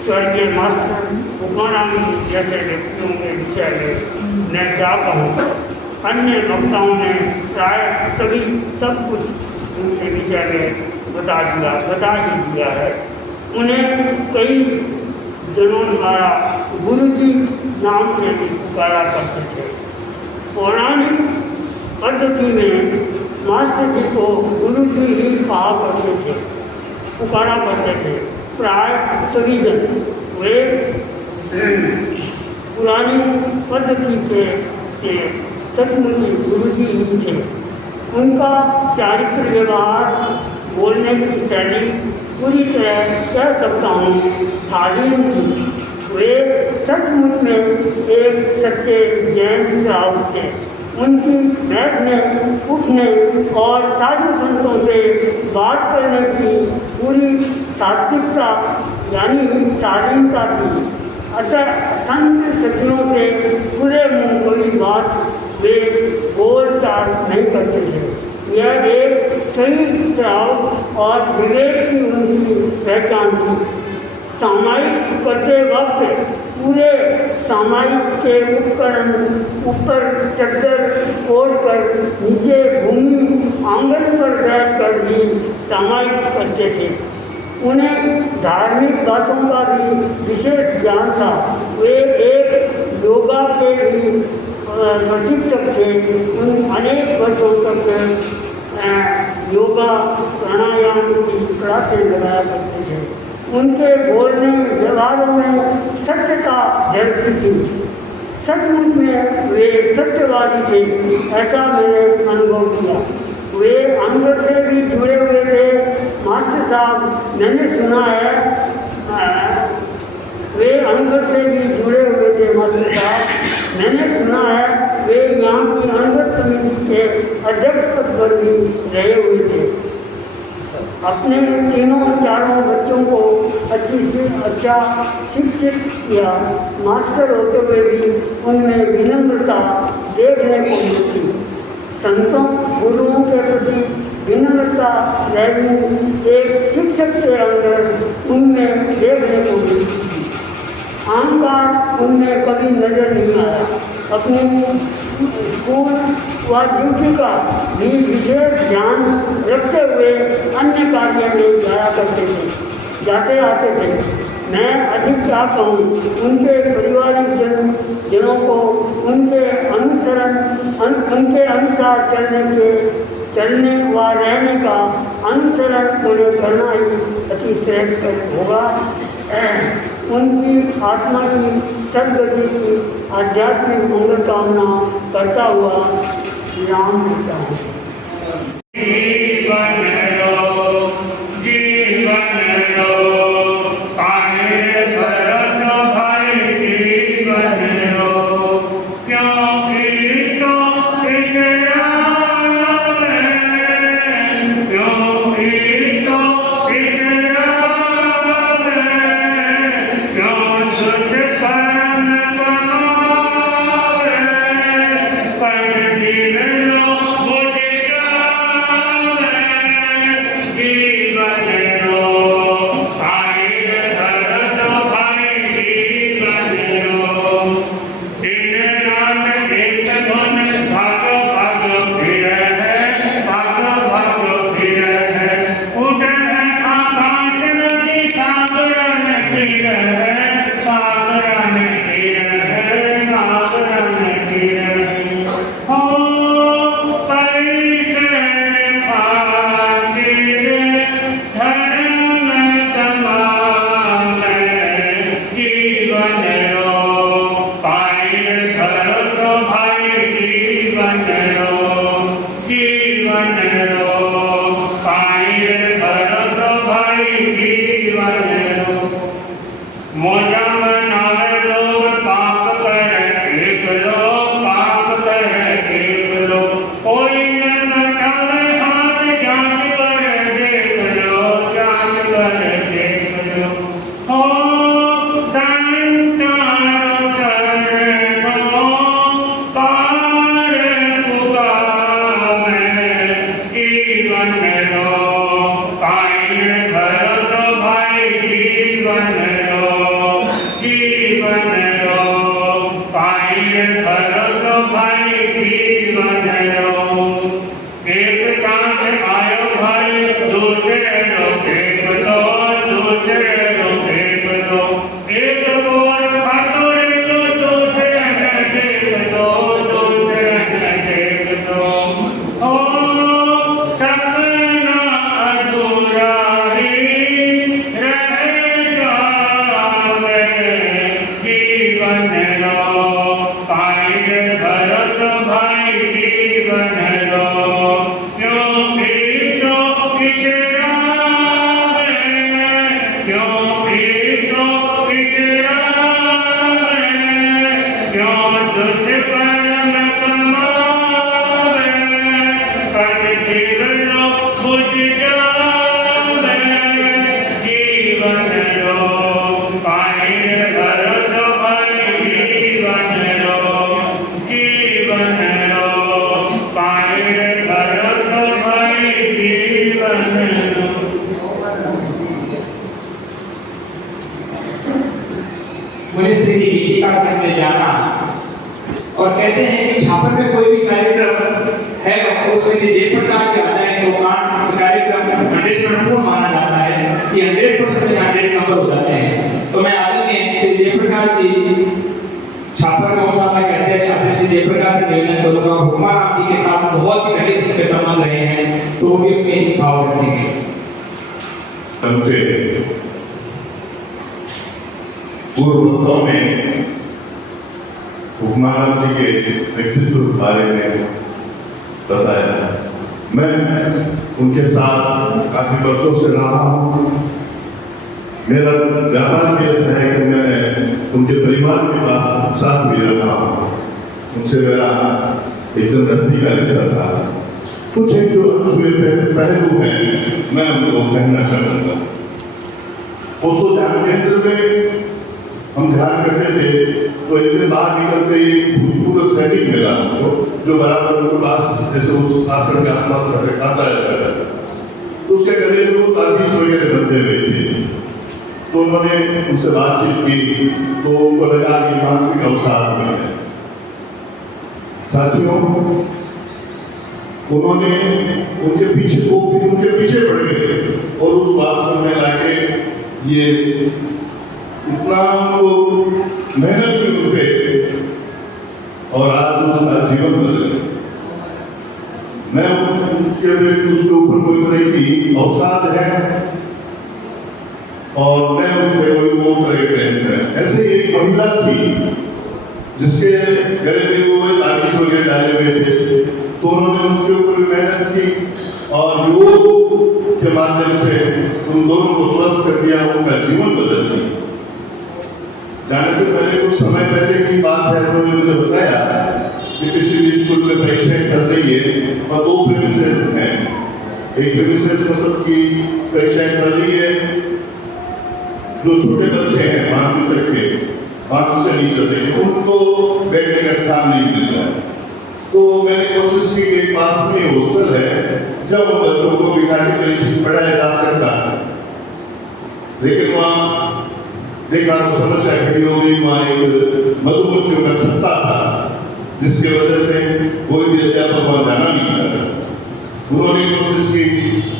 स्वर्गीय मास्टर उमानंद जैसे व्यक्तियों के विषय में मैं क्या कहूँ, अन्य वक्ताओं ने प्राय सभी सब कुछ उनके विषय में बता ही दिया है। उन्हें कई जनों द्वारा गुरु जी नाम से भी पुकारा करते थे। पौराणिक पद्धति में मास्टर जी को गुरु जी ही कहा करते थे, पुकारा करते थे प्राय सभी जन। वे पुरानी पद्धति के सचमुच गुरु जी ही थे। उनका चारित्र व्यवहार, बोलने की शैली पूरी तरह कह सकता हूँ शालीन थी। वे सचमुच में एक सच्चे जैन श्रावक थे। उनकी बैठने, उठने और साधु संतों से बात करने की पूरी सात्विकता यानी शालीनता थी। अतः संत सज्जनों से पूरे मुंह कोई बात वे बोलचाल नहीं करते थे। यह एक सही श्रावक और विवेक की उनकी पहचान थी। सामायिक करते वक्त पूरे सामायिक के उपकरण ऊपर चद्दर ओढ़कर नीचे भूमि आंगन पर बैठकर भी सामायिक करते थे। उन्हें धार्मिक बातों का भी विशेष ज्ञान था। वे एक योगा के भी प्रशिक्षक थे। उन अनेक वर्षों तक योगा प्राणायाम की क्लासें लगाया करते थे। उनके बोलने व्यवहारों में सत्यता झलकती थी। सचमुच में वे सत्यवादी थे, ऐसा मैंने अनुभव किया। वे अंदर से भी जुड़े हुए थे। मास्टर साहब, मैंने सुना है वे अंदर से भी जुड़े हुए थे। मास्टर साहब, मैंने सुना है वे यहाँ की अंगत समिति के अध्यक्ष पद पर भी रहे हुए थे। अपने तीनों चारों बच्चों को अच्छा शिक्षित किया। मास्टर होते हुए भी उनमें विनम्रता देखने को मिलती। संतों गुरुओं के प्रति विनम्रता रहनी एक शिक्षक के अंदर उनमें देखने को मिलती थी। अहंकार उनमें कभी नजर नहीं आया। अपनी स्कूल व ड्यूटी का भी विशेष ध्यान रखते हुए अन्य कार्य में जाया करते थे, जाते आते थे। मैं अधिक क्या कहूँ, उनके पारिवारिक जनों को उनके अनुसार चलने व रहने का अनुसरण उन्हें करना ही अति श्रेष्ठ होगा। उनकी आत्मा की सदगति की आध्यात्मिक मंगल कामना करता हुआ विराम देता हूँ। जीवन लो काहे भरोसा भाई, जीवन लो क्योंकि तो इकरार है, क्योंकि तो इकरार क्यों तुझ पर न कमावे, कट लो बुझ जावे, जीवन लो पाए घर तो भाई, जीवन लो पाए घर तो भाई, जीवन लो। मनुष्य की गीतिका से हमें जाना और कहते हैं कि छापर में कोई भी कार्यक्रम है उसमें जयप्रकाश के आ जाए तो कार्यक्रम 100% पूर्ण माना जाता है कि 100% 100 नंबर हो जाते हैं। तो मैं आदरणीय श्री जयप्रकाश जी छापर गौशाला के अध्यक्ष आदरणीय श्री जयप्रकाश से निवेदन करूंगा, हुक्माराम जी के साथ बहुत ही घनिष्ठ के संबंध रहे हैं तो वो भी अपने भाव रखेंगे। पूर्व वक्ताओं ने हुक्माराम जी के व्यक्तित्व के बारे में बताया। मैं उनके साथ काफी वर्षों से रहा हूँ। मेरा व्यापार भी ऐसा है कि मैं उनके परिवार के साथ भी रहा हूँ। उनसे मेरा एकदम नजदीक का रिश्ता था। कुछ एक जो अनछुए पहलू हैं मैं उनको कहना चाहूँगा। ओशो ध्यान केंद्र में हम ध्यान करते थे तो एक दिन बाहर निकलते ही पूरा सैनिक मिला हमको, जो बराबर उनके पास जैसे उस आश्रम के आसपास भटकता रहता था। तो उसके गले में वो ताबीज वगैरह बंधे हुए थे। तो उन्होंने उनसे बातचीत की तो उनको लगा कि मानसिक अवसाद में है। साथियों, उन्होंने उनके पीछे पड़ गए और उस आश्रम में लाके ये इतना उनको मेहनत की उनपे और आज उसका जीवन बदल गया। मैं उसके ऊपर कोई तरह की अवसाद है और मैं उनपे कोई और तरह के टेंशन है। ऐसे एक महिला थी जिसके गले में वो ताबीज वगैरह डाले हुए थे, तो उन्होंने उसके ऊपर मेहनत की और योग के माध्यम से उन दोनों को स्वस्थ कर दिया, उनका जीवन बदल दिया। जाने से पहले कुछ समय पहले की बात है, उन्होंने मुझे बताया कि किसी भी स्कूल में परीक्षाएं चल रही है और 2 प्रीमिसेस हैं। एक प्रीमिसेस में सबकी परीक्षाएं चल रही है, जो छोटे बच्चे हैं 5वीं तक के, 5 से नीचे तक, उनको बैठने का स्थान नहीं मिल रहा है। तो मैंने कोशिश की कि पास में हॉस्टल है जब उन बच्चों को बिठा के परीक्षा पढ़ाया जा सकता है, लेकिन वहाँ देखा तो समस्या खड़ी हो गई। वहाँ एक मधुमक्खियों का छत्ता था जिसकी वजह से कोई भी अध्यापक वहाँ जाना नहीं चाहता। उन्होंने कोशिश की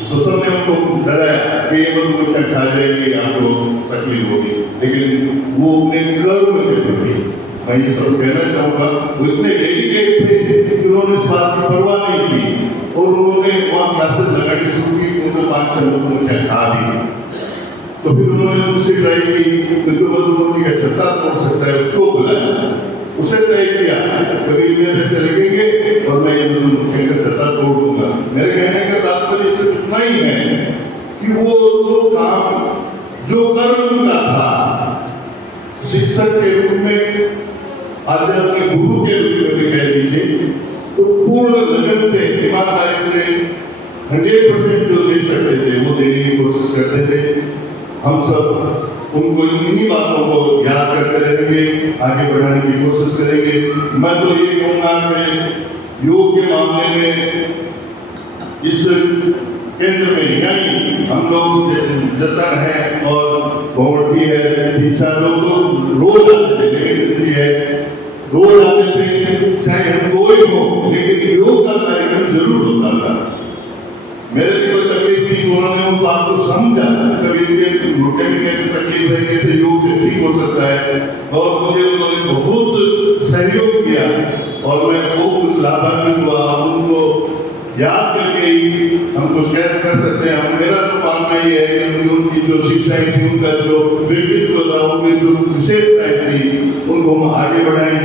तो सबने उनको डराया कि ये मधुमक्खियाँ खा जाएंगी, आपको तकलीफ होगी, लेकिन वो अपने कर्म के प्रति मैं ये सब कहना चाहूँगा, वो इतने डेडिकेट थे कि उन्होंने इस बात की परवाह नहीं की और उन्होंने वहाँ क्लासेस लगानी शुरू की। उनको 5-6 मधुमक्खियाँ खा दी। तो फिर उन्होंने दूसरी ट्राई की, जो मधुमक्खी का छत्ता तोड़ सकता है उसको बुलाया, उसे तय किया कभी इतने पैसे लगेंगे और मैं ये मधुमक्खी का छत्ता तोड़ दूंगा। मेरे कहने का तात्पर्य सिर्फ इतना ही है कि वो जो काम जो कर्म का था, शिक्षक के रूप में, आध्यात्मिक गुरु के रूप में भी कह लीजिए, तो पूर्ण लगन से, ईमानदारी से 100% जो दे सकते थे वो देने की कोशिश करते थे। हम सब उनको इन्हीं बातों को याद करते रहेंगे, आगे बढ़ाने की कोशिश करेंगे। मैं तो ये कहूँगा कि योग के मामले में इस केंद्र में यही हम लोग जतन है और भौर्थी है, 3-4 लोग रोज आते थे, लेकिन है रोज आते थे, चाहे हम कोई हो, लेकिन योग का कार्यक्रम जरूर होता था। मेरे भी कोई तकलीफ थी तो उन्होंने उन बात को समझा, कभी के घुटने में कैसे तकलीफ है, कैसे योग से ठीक हो सकता है, और मुझे उन्होंने बहुत सहयोग किया और मैं बहुत कुछ लाभान्वित हुआ। उनको याद करके ही हम कुछ कर सकते हैं। मेरा तो मानना ये है कि उनकी जो शिक्षाएं थी, उनका जो व्यक्तित्व था, उनकी जो विशेषताएं थी, उनको हम आगे बढ़ाएं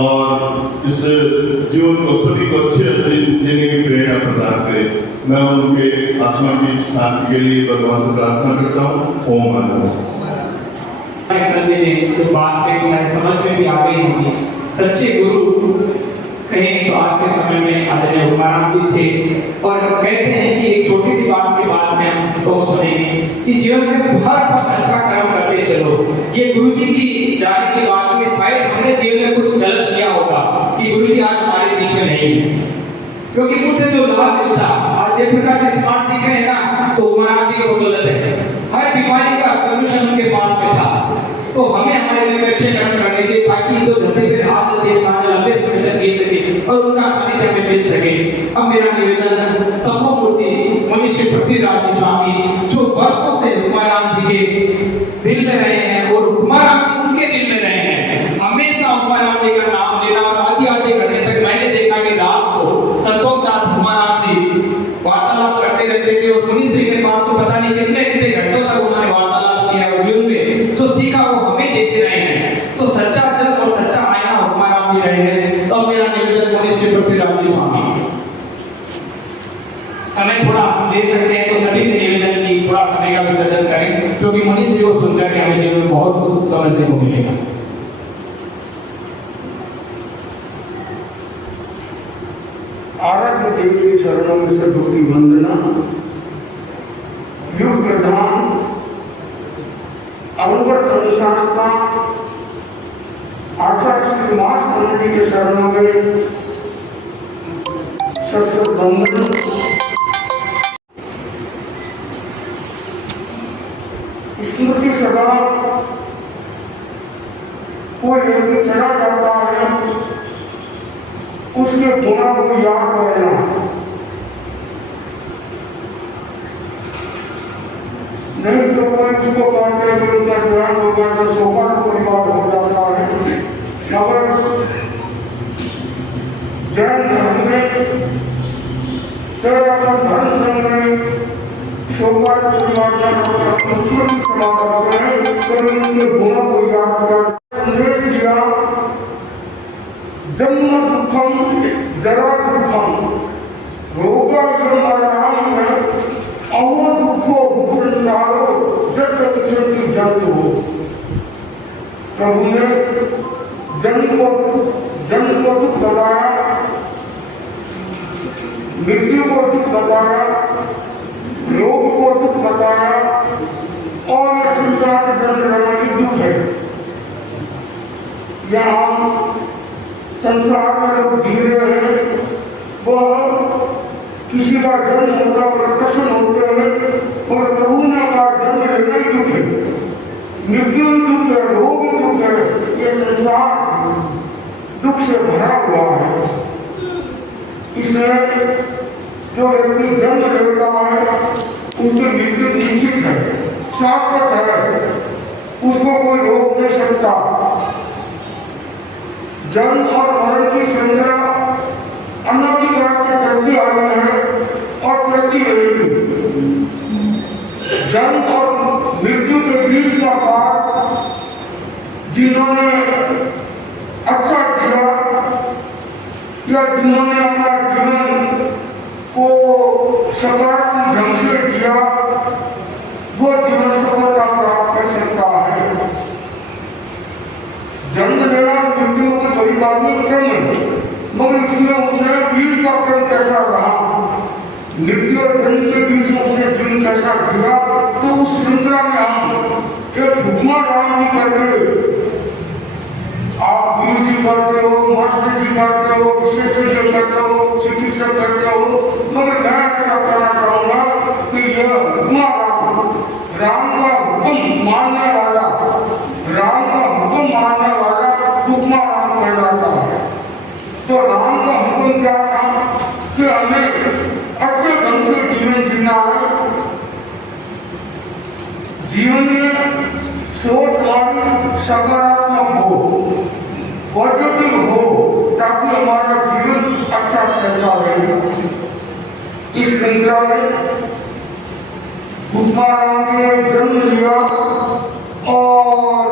और इस जीवन को सभी को अच्छे जीने की प्रेरणा प्रदान करें। मैं उनके आत्मा की शांति के लिए भगवान से प्रार्थना करता हूँ। ओम नमः। जी ने जो बात कही शायद समझ में भी आ गई होगी। सच्चे गुरु कहें तो आज के समय में आदरणीय हुमायूं जी थे और कहते हैं कि एक छोटी सी बात के बाद में हम सबको सुनेंगे कि जीवन में हर वक्त अच्छा कर्म करते चलो। ये गुरु जी की जाने के बाद में शायद हमने जीवन में कुछ गलत किया होगा कि गुरु जी आज हमारे बीच में नहीं है, क्योंकि उनसे जो लाभ मिलता आज जिस प्रकार के स्मार्ट दिख रहे हैं ना, तो हुमायूं जी की बदौलत है। हर बीमारी का सलूशन उनके पास में था। तो हमें हमारे लिए अच्छे कर्म करने चाहिए ताकि तो धरती पे आज अच्छे इंसान लंबे समय तक जी सके और उनका सानिध्य हमें मिल सके। अब मेरा निवेदन तपोमूर्ति मुनि श्री पृथ्वीराज जी स्वामी जो वर्षों से हुमायूं जी के दिल में रहे हैं और हुमायूं जी उनके दिल में रहे हैं, हमेशा हुमायूं जी का नाम लेना और आधी घंटे तक मैंने देखा कि रात को संतों के साथ हुमायूं जी वार्तालाप करते रहते थे और मुनि श्री के पास तो पता नहीं कितने घंटों तक उन्होंने वार्तालाप किया और जीवन में जो सीखा वो हमें देते रहे हैं। तो सच्चा जल और सच्चा आईना हुमायूं जी रहे हैं। तो मेरा निवेदन मुनि श्री पृथ्वीराज जी स्वामी, समय थोड़ा हम ले सकते हैं तो सभी से निवेदन की थोड़ा समय का विसर्जन करें, क्योंकि मुनि श्री को सुनकर के हमें जीवन में बहुत कुछ समझने को मिलेगा। आराध्य देव के चरणों में से डूबी वंदना। युग प्रधान अवगत अनुशासना आचार्य श्री कुमार स्वामी जी के चरणों में सबसे वंदन। स्मृति सदा कोई व्यक्ति चला जाता है उसके गुणों को याद करना, नहीं तो कोई उसको कहते हैं उनका ध्यान होगा तो सोमवार परिवार हो जाता है। मगर जैन धर्म में सनातन धर्म संघ में सोमवार परिवार का समा करते हैं तो उनके गुणों को याद कर संदेश दिया। जन्म दुखम जरा दुखम रोगा मरणाम अहो दुखो संसारो जब तक संति जंतु हो। प्रभु ने जन्म को दुख बताया, मृत्यु को दुख बताया, रोग को दुख बताया और यह संसार के जन्म दुख है। यहाँ संसार में लोग जी रहे हैं वह किसी का जन्म होता है प्रश्न होते हैं और करुणा का जन्म लेना ही दुख है, मृत्यु दुख है, रोग दुख है। ये संसार दुख से भरा हुआ है। इसलिए जो व्यक्ति जन्म लेता है उसकी मृत्यु निश्चित है, शाश्वत है, उसको कोई रोक नहीं सकता। जन्म और मरण की श्रृंखला अनादिकाल से चलती आ रही है और चलती रहेगी। जन्म और मृत्यु के बीच का काल जिन्होंने अच्छा किया या जिन्होंने अपना जीवन को सकारात्मक ढंग से किया वो जीवन सफलता प्राप्त कर सकता है। जन्म लेना मृत्यु की बड़ी बात नहीं क्रम है, मगर इसमें उसने बीच का क्रम कैसा रहा, मृत्यु और जन्म के बीच में उसे जीवन कैसा किया, तो उस श्रृंखला में हम एक हुक्मा राम भी करके आप गुरु जी करते हो, मास्टर जी करते हो, विशेषज्ञ करते हो, चिकित्सक करते हो, मगर मैं ऐसा करना चाहूंगा कि यह हुक्मा राम का हुक्म मानने वाला, राम का हुक्म मानने वाला हुक्मा राम कहलाता है। तो राम का हुक्म क्या था कि हमें अच्छे ढंग से जीवन जीना है। जीवन में सोच हमारी सकारात्मक हो, पॉजिटिव हो, ताकि हमारा जीवन अच्छा चलता रहे। इस श्रृंखला में हुक्माराम ने जन्म लिया और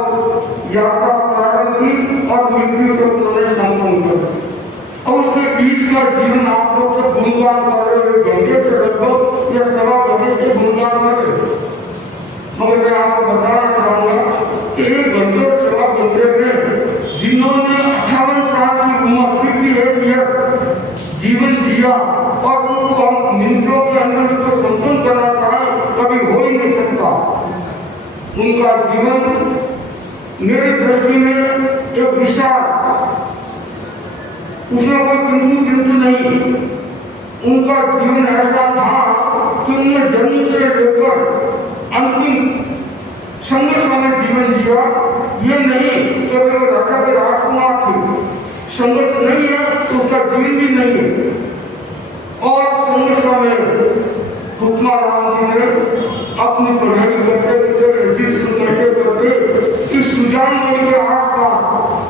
यात्रा प्रारंभ की और मृत्यु को उन्होंने संपन्न किया। और उसके बीच का जीवन आप लोग से गुणगान कर रहे, घंटे से लगभग या सवा घंटे से गुणगान कर रहे। मगर मैं आपको बताना चाहूंगा एक घंटे सेवा करते हैं, जिन्होंने 58 साल की उम्र 58 ईयर जीवन जिया और उनको हम मिनटों के अंदर को संपन्न कराता है, कभी हो ही नहीं सकता। उनका जीवन मेरी दृष्टि में एक विशाल, उसमें कोई किंतु नहीं। उनका जीवन ऐसा था कि उन्हें जन्म से लेकर अंतिम संघर्ष में जीवन जिया। ये नहीं कि वे राजा के राजकुमार थे, संघर्ष नहीं है तो उसका जीवन भी नहीं है। और संघर्ष में हुक्मा राम जी ने अपनी पढ़ाई करते इस सुजानपुर के आसपास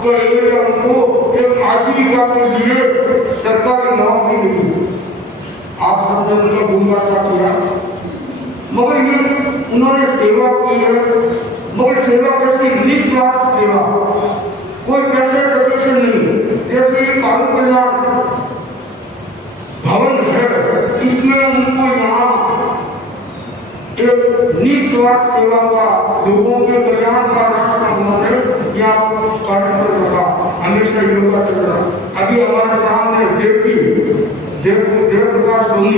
के एरिया को एक आजीविका के लिए सरकारी नौकरी मिली। आप सबने उनका गुणगान किया, मगर ये उन्होंने सेवा की है, मगर सेवा कैसे निस्वार्थ सेवा, कोई पैसे प्रदर्शन नहीं। जैसे ये कालू कल्याण भवन है, इसमें उनको यहाँ एक निस्वार्थ सेवा का, लोगों के कल्याण का रास्ता उन्होंने यहाँ कार्यक्रम रखा, हमेशा योगा चल रहा। अभी हमारे सामने जयप्रकाश सोनी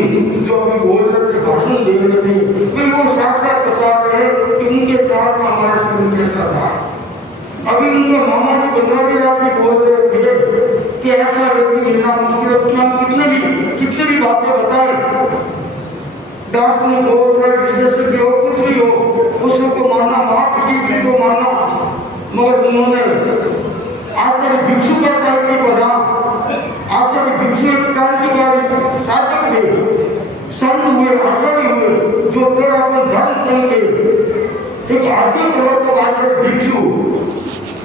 जो अभी बोल रहे थे, भाषण दे रहे थे, वे वो साक्षात बता रहे हैं कि उनके साथ हमारा जीवन कैसा था। अभी उनके मामा जी बनवारी राज जी बोल रहे थे कि ऐसा व्यक्ति मिलना मुश्किल है। उसमें कितने भी बातें बताए, दार्शनिक हो, चाहे विशेषज्ञ हो, कुछ भी हो, उसको माना, महापीठी को माना, मगर उन्होंने आचार्य भिक्षु का साहित्य पढ़ा। आचार्य भिक्षु एक क्रांतिकारी साधक थे, संत हुए, आचार्य हुए, जो फिर अपने धर्म संघ के एक आर्थिक प्रवर्तक आचार्य भिक्षु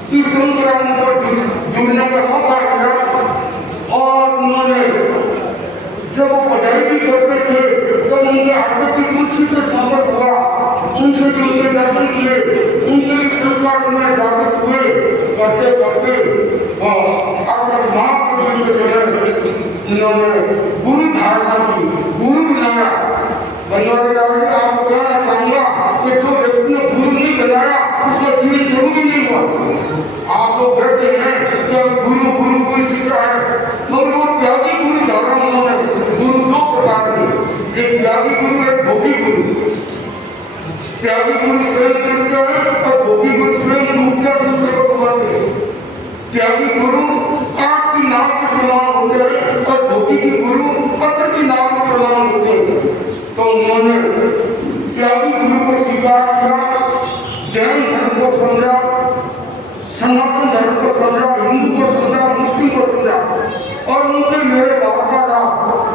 की संक्रांति पर जुड़ने का मौका मिला। और उन्होंने जब वो पढ़ाई भी करते थे तो उनके आचार्य की कुछ से संपर्क हुआ, उनसे जो उनके दर्शन किए, उनके भी संस्कार में जागृत हुए। करते करते आचार्य महाप्रभु के समय उन्होंने गुरु धारणा की, गुरु बनाया। बनवारी आपको कहना चाहूंगा कि जो व्यक्ति ने गुरु नहीं बनाया उसका जीवन शुरू भी नहीं हुआ। आप लोग कहते हैं कि गुरु गुरु कोई शिक्षा है, मगर वो त्यागी गुरु धारणा उन्होंने। गुरु दो प्रकार के, एक त्यागी गुरु, एक भोगी गुरु। त्यागी गुरु स्वयं करते हैं और भोगी गुरु स्वयं डूबकर दूसरे को डुबाते हैं। त्यागी गुरु आग की नाव के समान होते हैं और भोगी की गुरु पत्थर की नाव के समान होते हैं। तो उन्होंने त्यागी गुरु को स्वीकार किया, जैन धर्म को समझा, सनातन धर्म को समझा, हिंदू को समझा, मुस्लिम को समझा। और उनके मेरे बाबा का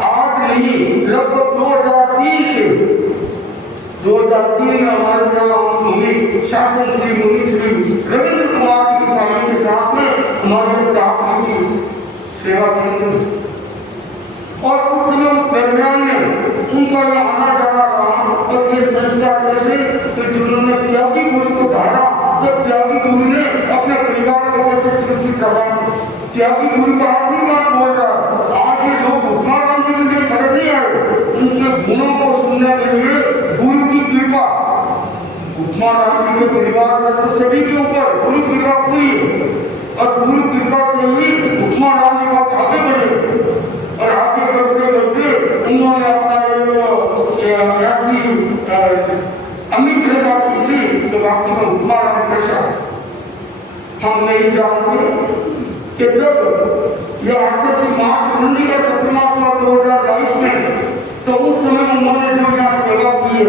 आज नहीं, लगभग 2003 में हमारे यहाँ मुनि शासन श्री मुनि श्री रविंद्र कुमार की स्वामी के साथ में हमारे चाकरी की सेवा की। और उस समय दरमियान में उनका यह आना जाना रहा। और ये संस्कार कैसे कि जिन्होंने त्यागी गुरु को धारा, जब त्यागी गुरु ने अपने परिवार को कैसे सुरक्षित रखा, त्यागी गुरु का आशीर्वाद बोल रहा। आज ये लोग हुक्मा राम जी के लिए खड़े नहीं आए, उनके गुणों को सुनने के लिए गुरु की कृपा। हुक्मा राम जी के परिवार में तो सभी के ऊपर गुरु कृपा हुई और गुरु कृपा से ही हुक्मा राम जी बात आगे बढ़े। और आगे बढ़ते बढ़ते उन्होंने अपना ऐसी अमीर रेखा खींची तो वाकई में हुक्मा राम कैसा हम नहीं जानते। कि जब यह 8 मार्च मंडी का 17 में तो उस समय उन्होंने जो यहाँ सेवा की है,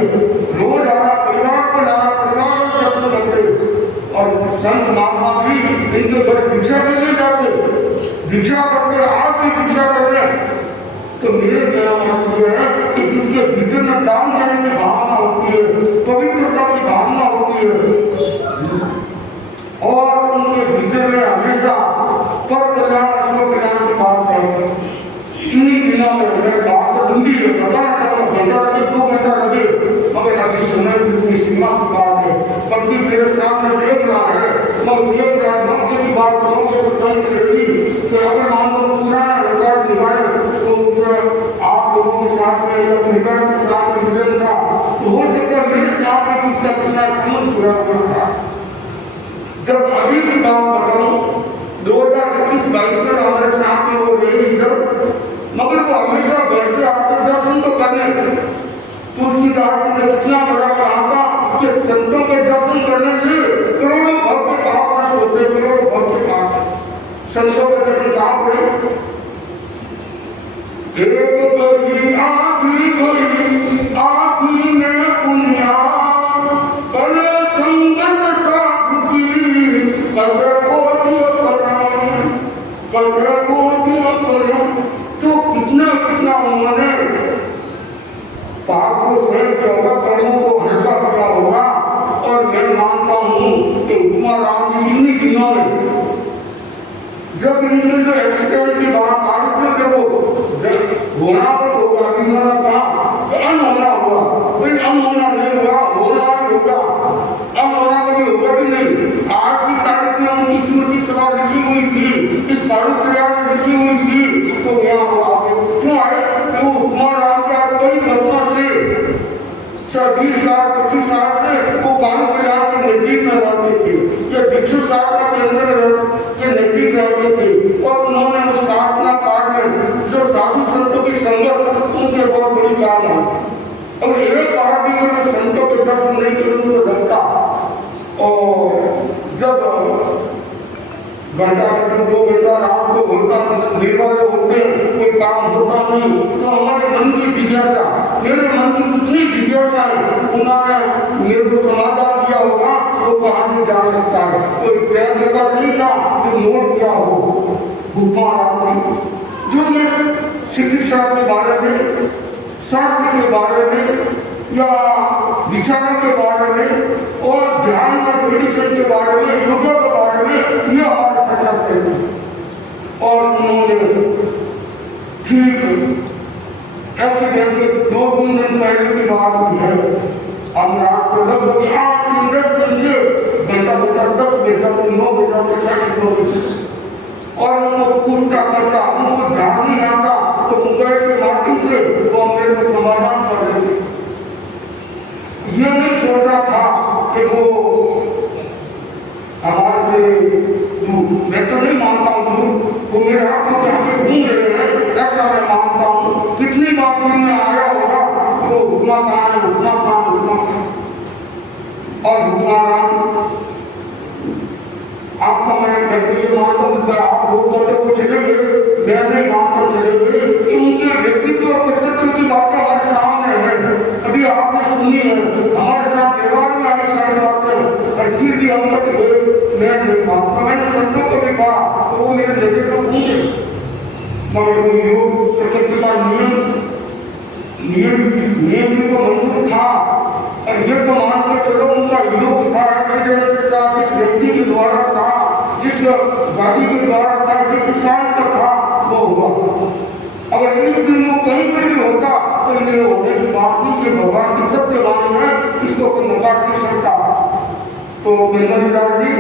रोज आना परिवार को लाना, परिवार को जत्न करते। और संत महात्मा भी इनके घर भिक्षा करने जाते, भिक्षा करके आज भी भिक्षा कर रहे हैं। तो मेरे कहना मतलब है कि जिसके भीतर में दान देने की भावना होती है, पवित्रता की भावना होती है, और उनके भीतर में हमेशा पर कल्याण की बात करें। इन्हीं दिनों में मैं बात तो लंबी है, बताना चाहूँगा, घंटा लगे 2 घंटा लगे, मगर अभी समय की सीमा की बात है। पत्नी मेरे सामने देख रहा है, मगर देख रहा है मौके की बात गाँव से तुरंत रहेगी कि अगर मान लो पुराना रिकॉर्ड निभाए तो आप लोगों के साथ में या परिवार के साथ में मिलन था, तो हो सकता है मेरे साथ में कुछ ना कुछ संबंध पूरा होता। जब अभी की बात बताऊं 2021-22 में हमारे साथ में वो गए इधर, मगर वो हमेशा घर से आकर दर्शन तो करने तुलसीदास जी ने कितना बड़ा कहा था कि संतों के दर्शन करने से करोड़ों भक्त के पाप नष्ट होते, करोड़ों भक्त के पाप संतों के दर्शन कहाँ पड़े। एक कभी आधी में पुण्या कर संगत साधु की कदर कोटियों करें तो कितना उन्होंने पापों से होगा, कर्मों को हल्का किया होगा। और मैं मानता हूँ कि उपमा राम जी इन्हीं दिनों में जब इनके जो एक्सीडेंट की बात आ रही थी वो होना पर होगा, किन्होंने कहा अनहोना हुआ, कोई अनहोना नहीं हुआ, होना भी होगा, अनहोना कभी होगा भी नहीं। आज की तारीख में उनकी स्मृति सभा लिखी हुई थी, इस भारत में लिखी हुई थी, तो यहाँ हुआ क्यों आए? तो उपमा राम का कोई घटना से 20 साल 25 साल से वो बालू कल्याण के नजदीक में रहते थे, या भिक्षु साहब का केंद्र के नजदीक रहते थे। और उन्होंने उस साधना काल में जो साधु संतों की संगत उनके बहुत बड़ी काम है। और एक बार भी वो संतों के दर्शन नहीं करेंगे तो लगता। और जब घंटा तक 2 घंटा रात को होता निर्वाह होते कोई काम होता नहीं, तो हमारे मन की जिज्ञासा, मेरे मन की कितनी जिज्ञासा है, उन्होंने मेरे को समाधान दिया होगा तो कहाँ से जा सकता है। कोई प्रयत्न का नहीं था जो नोट किया हो उपमा राम जी, जो मैं चिकित्सा के बारे में, शास्त्र के बारे में या विचारों के बारे में और ध्यान और मेडिसिन के बारे में, योगा के बारे में ये हमारे सच्चा थे। और उन्होंने ठीक एक्सीडेंट के 2-3 दिन पहले की बात हुई है। हम रात को लगभग 8-10 बजे घंटा 10 बजे तक 9 बजे तक 9 बजे और उनको पूछता करता, उनको ध्यान नहीं आता तो मुंबई के माध्यम से वो मेरे को समाधान कर रहे थे। ये नहीं सोचा था कि वो हमारे से मैं तो नहीं मानता हूँ वो मेरे आंखों के आगे घूम रहे हैं, ऐसा मैं मानता हूँ। कितनी बात में आया होगा वो उपमा कहाँ है, उपमा कहाँ, उपमा कहाँ। और उपमा राम आपका मैं ये मानता आप लोग कहते वो चले गए, मैं नहीं मानता चले गए कि उनके व्यक्तित्व और कर्तव्य की बातें हमारे सामने है, अभी आपने सुनी है, हमारे साथ व्यवहार में आई सारी बातें, और फिर भी हम तक मैं नहीं मानता। मैंने संतों को भी कहा तो वो मेरे नजर को पूछे, मगर वो योग प्रकृति का नियम भी तो मंजूर था। और ये तो मान के चलो उनका योग था, एक्सीडेंट से था, जिस व्यक्ति के द्वारा था, जिस गाड़ी के द्वारा था, जिस किसान का था वो हुआ। अगर इस दिन वो कहीं पर भी होता तो ये होने की बात नहीं, ये भगवान की सत्य वाणी है, इसको कोई नकार नहीं सकता। तो बेनरदास जी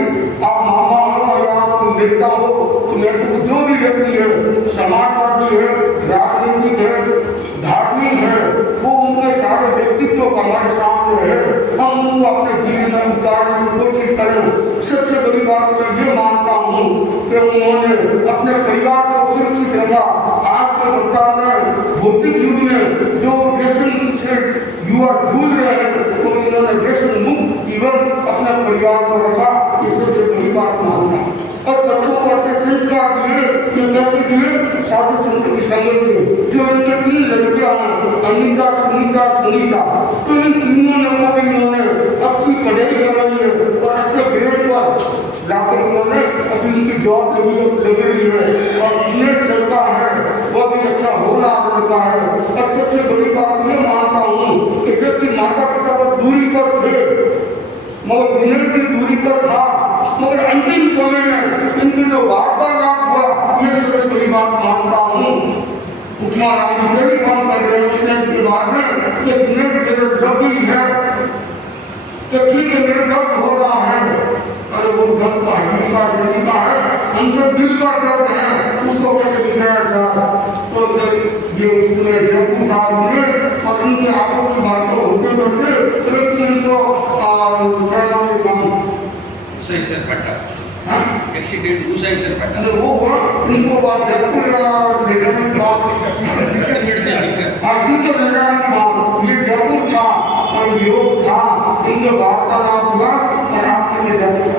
आप मामा हो या आप बेटा हो, तो मेरे को जो भी व्यक्ति है, समाजवादी है, राजनीतिक है, धार्मिक है, वो उनके सारे व्यक्तित्व का हमारे सामने है, हम उनको अपने जीवन में उतारने की कोशिश करें। सबसे बड़ी बात मैं ये मानता हूँ कि उन्होंने अपने परिवार को सुरक्षित रखा। आज के वर्तमान में भौतिक युग में जो व्यसन से युवा जूझ रहे हैं, तो उन्होंने व्यसन मुक्त जीवन अपने परिवार को रखा, ये सबसे बड़ी बात मानता हूँ। और बच्चों को अच्छे संस्कार दिए, ये कैसे दिए? साधु संत की संगत से। जो इनके 3 लड़कियां हैं, अनीता, सुनीता, तो इन तीनों लोगों भी इन्होंने अच्छी पढ़ाई करवाई है और अच्छे ग्रेड पर लाकर उन्होंने अभी उनकी जॉब लग रही है। और इन्हें लड़का है वो भी अच्छा होना लड़का है। और सबसे बड़ी बात मैं मानता हूँ कि जबकि माता पिता वो दूरी पर थे, मगर विनय की दूरी पर था, मगर अंतिम समय में इनकी जो वार्तालाप हुआ, ये सबसे बड़ी बात मानता हूँ। उपमा राम जी काम कर रहे हैं के बाद में कि विनय मेरे दर्द ही है कि ठीक है मेरे दर्द हो रहा है, अरे वो दर्द का हड्डी का शरीर का है, हमसे दिल का दर्द है, उसको कैसे मिटाया जाए। तो ये उसमें जब उठा और उनके आपस की बातों होते करते लेकिन इनको गुसाई सर पट्टा हाँ एक्सीडेंट गुसाई सर पट्टा अरे वो उनको बात जयपुर देखने की बात आसिफ को देखने की बात ये जयपुर था और योग था इनके वार्तालाप हुआ और आपने जाकर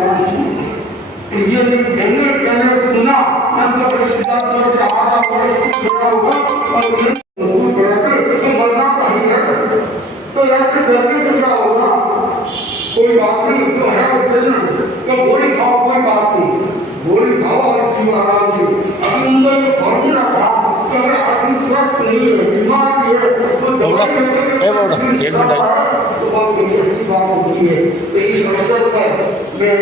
ये जो मैंने सुना अंत सिद्धांत से आधा जुड़ा हुआ और मरना कहीं है तो ऐसे डरने से क्या होगा कोई बात नहीं जो है तो गोली खाओ कोई बात नहीं गोली खाओ और जीव आराम से अभी उनका ये फॉर्मूला था कि अगर आदमी स्वस्थ नहीं है बीमार भी है तो दवाई तो बहुत बड़ी अच्छी बात होती है तो इस अवसर पर मैं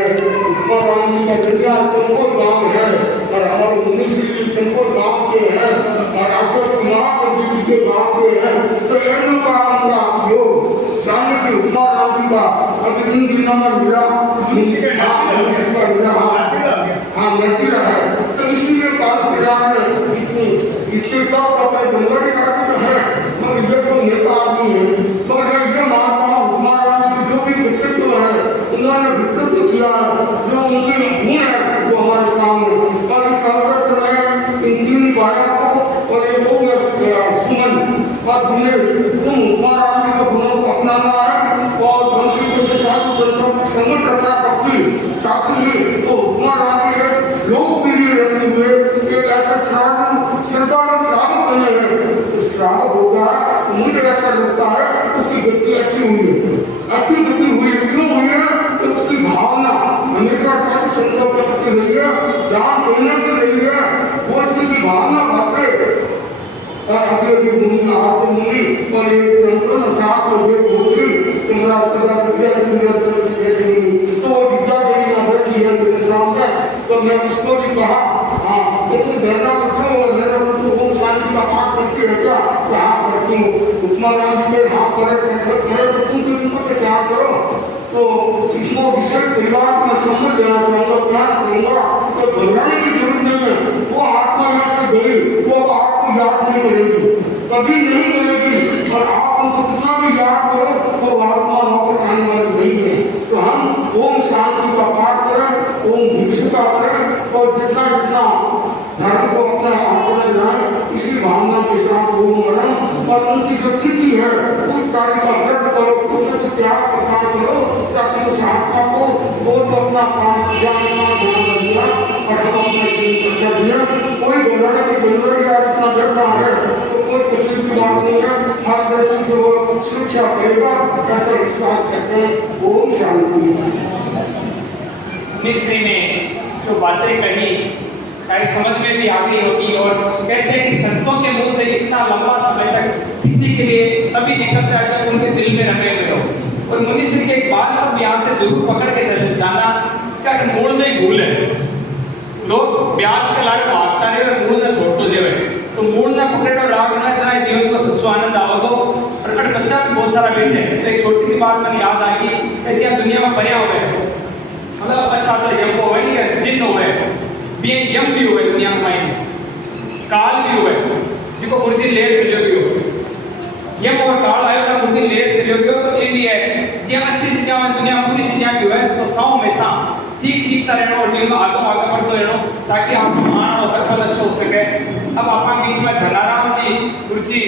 उपमाराम जी का जरिया चंकोर गाँव है और हमारे मुनीश्री जी चंकोर गाँव के हैं और अक्षर कुमार जी के गाँव के हैं तो इन का योग सामने की उपमाराम जी का अभी इन दिनों में मिला हाँ लड़की है तो इसीलिए बात किया है इतने सब कपड़े डोंगरी का तो है मगर ये तो नेता आदमी है मगर ये मानता हूँ उपमाराम जी जो भी व्यक्तित्व है उन्होंने व्यक्तित्व किया है जो उनके गुण है वो हमारे सामने और इस अवसर पर मैं इन तीन भाइयों को और ये सुमन और दिनेश तुम उपमाराम जी के गुणों को अपनाना है और मंत्री को से साधु संतों की संगत करना पड़ती ताकि वो उपमाराम जी लोकप्रिय रहते हुए एक ऐसा सरकार काम बने हैं उस काम होगा मुझे ऐसा लगता है उसकी गति अच्छी हुई है अच्छी गति हुई क्यों हुई है तो उसकी भावना हमेशा साधु संतों के प्रति रही है जहाँ कहने की रही है वो उसकी भावना बातें और अभी अभी मुनि आप मुनि और एक साथ हो गए भोजरी तुम्हारा विद्या तो वो विद्या देवी यहाँ बैठी है मेरे सामने तो मैं उसको भी कहा हाँ लेकिन डरना मत और मेरा तो ओम शांति का पाठ करके हटा तो हाँ करती हूँ उपमाराम जी के हाथ करे तो तुम उनको तो क्या करो तो इसको विशेष परिवार में समझ देना चाहूँगा प्यार करूँगा तो घबराने की जरूरत नहीं है वो आत्मा यहाँ से गई वो आपको याद नहीं करेगी कभी नहीं करेगी और आप उनको कितना भी याद करो वो आत्मा वापस आने वाली नहीं है तो हम ओम शांति का पाठ करें ओम भिक्षुका करें और जितना जितना धर्म को अपने आंकड़े लाए इसी भावना के साथ ओम मरण और उनकी जो तिथि है उस कार्य का व्रत करो उसे त्याग प्रदान करो ताकि उस आत्मा को वो तो अपना काम किया और हम अपने जीवन अच्छा दिया कोई घबराने की जरूरत या इतना डरना है तो कोई तकलीफ की बात नहीं है हर दृष्टि से वो शिक्षा करेगा ऐसा विश्वास करते हैं ओम शांति। मिस्त्री ने जो बातें कही शायद समझ में भी आ गई होगी और कहते हैं कि संतों के मुंह से इतना लंबा समय तक किसी के लिए तभी निकलता है जब उनके दिल में रमे हुए हो। और मुनीश्री की एक बात सब यहाँ से जरूर पकड़ के चल जाना क्या मोड़ में ही भूल है लोग ब्याज के लारे भागता रहे और मूल ना छोड़ तो देवे तो मूल ना पकड़े और राग ना जाए जीवन को सच्चो आनंद आओ तो और कट बच्चा भी बहुत सारा बैठे एक छोटी सी बात मैंने याद आ गई कि जी दुनिया में पर्या हुए मतलब अच्छा सा यम को हुए नहीं जिन्न हुए भी यम भी हुए दुनिया में काल भी हुए जिनको मुर्जी लेर चले गई हो यम और काल आयो ना मुर्जी लेर चले गई हो तो इंडिया जी अच्छी चीजें दुनिया पूरी चीजें भी हुए तो 100 में 100 सीखता रहना और जीवन में आगे बढ़ते रहना ताकि आपका मान और हर अच्छा हो सके। अब आपका बीच में धनाराम जी गुरुजी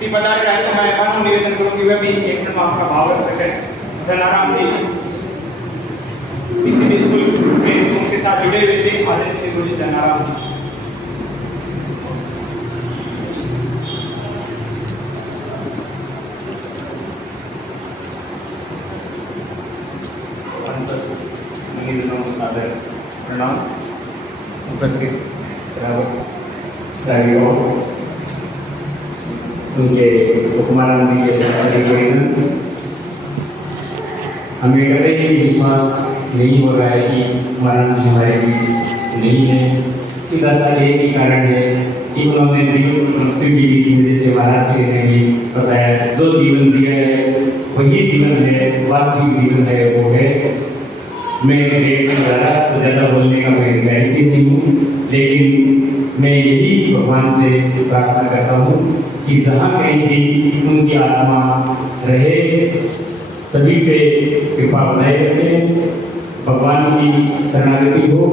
भी बता रहे हैं तो मैं कानून निवेदन करूंगी वह भी एक मिनट में आपका भाव रख सके। धनाराम जी किसी भी स्कूल में उनके साथ जुड़े हुए थे आदरणीय श्री गुरुजी धनाराम जी। प्रणाम उपस्थित उनके उपमाराम जी के साथ हमें कभी ही विश्वास नहीं हो रहा है कि उपमाराम जी हमारे बीच नहीं है। सीधा सा एक ही कारण है कि उन्होंने जीवन मृत्यु के बीच में जैसे महाराज के ने भी बताया जो जीवन जिया है वही जीवन है वास्तविक जीवन है वो है। मैं ज़्यादा बोलने का मैं गारंटी नहीं हूँ लेकिन मैं यही भगवान से प्रार्थना करता हूँ कि जहाँ कहीं भी उनकी आत्मा रहे सभी पे कृपा बनाए रखें भगवान की शरणागति हो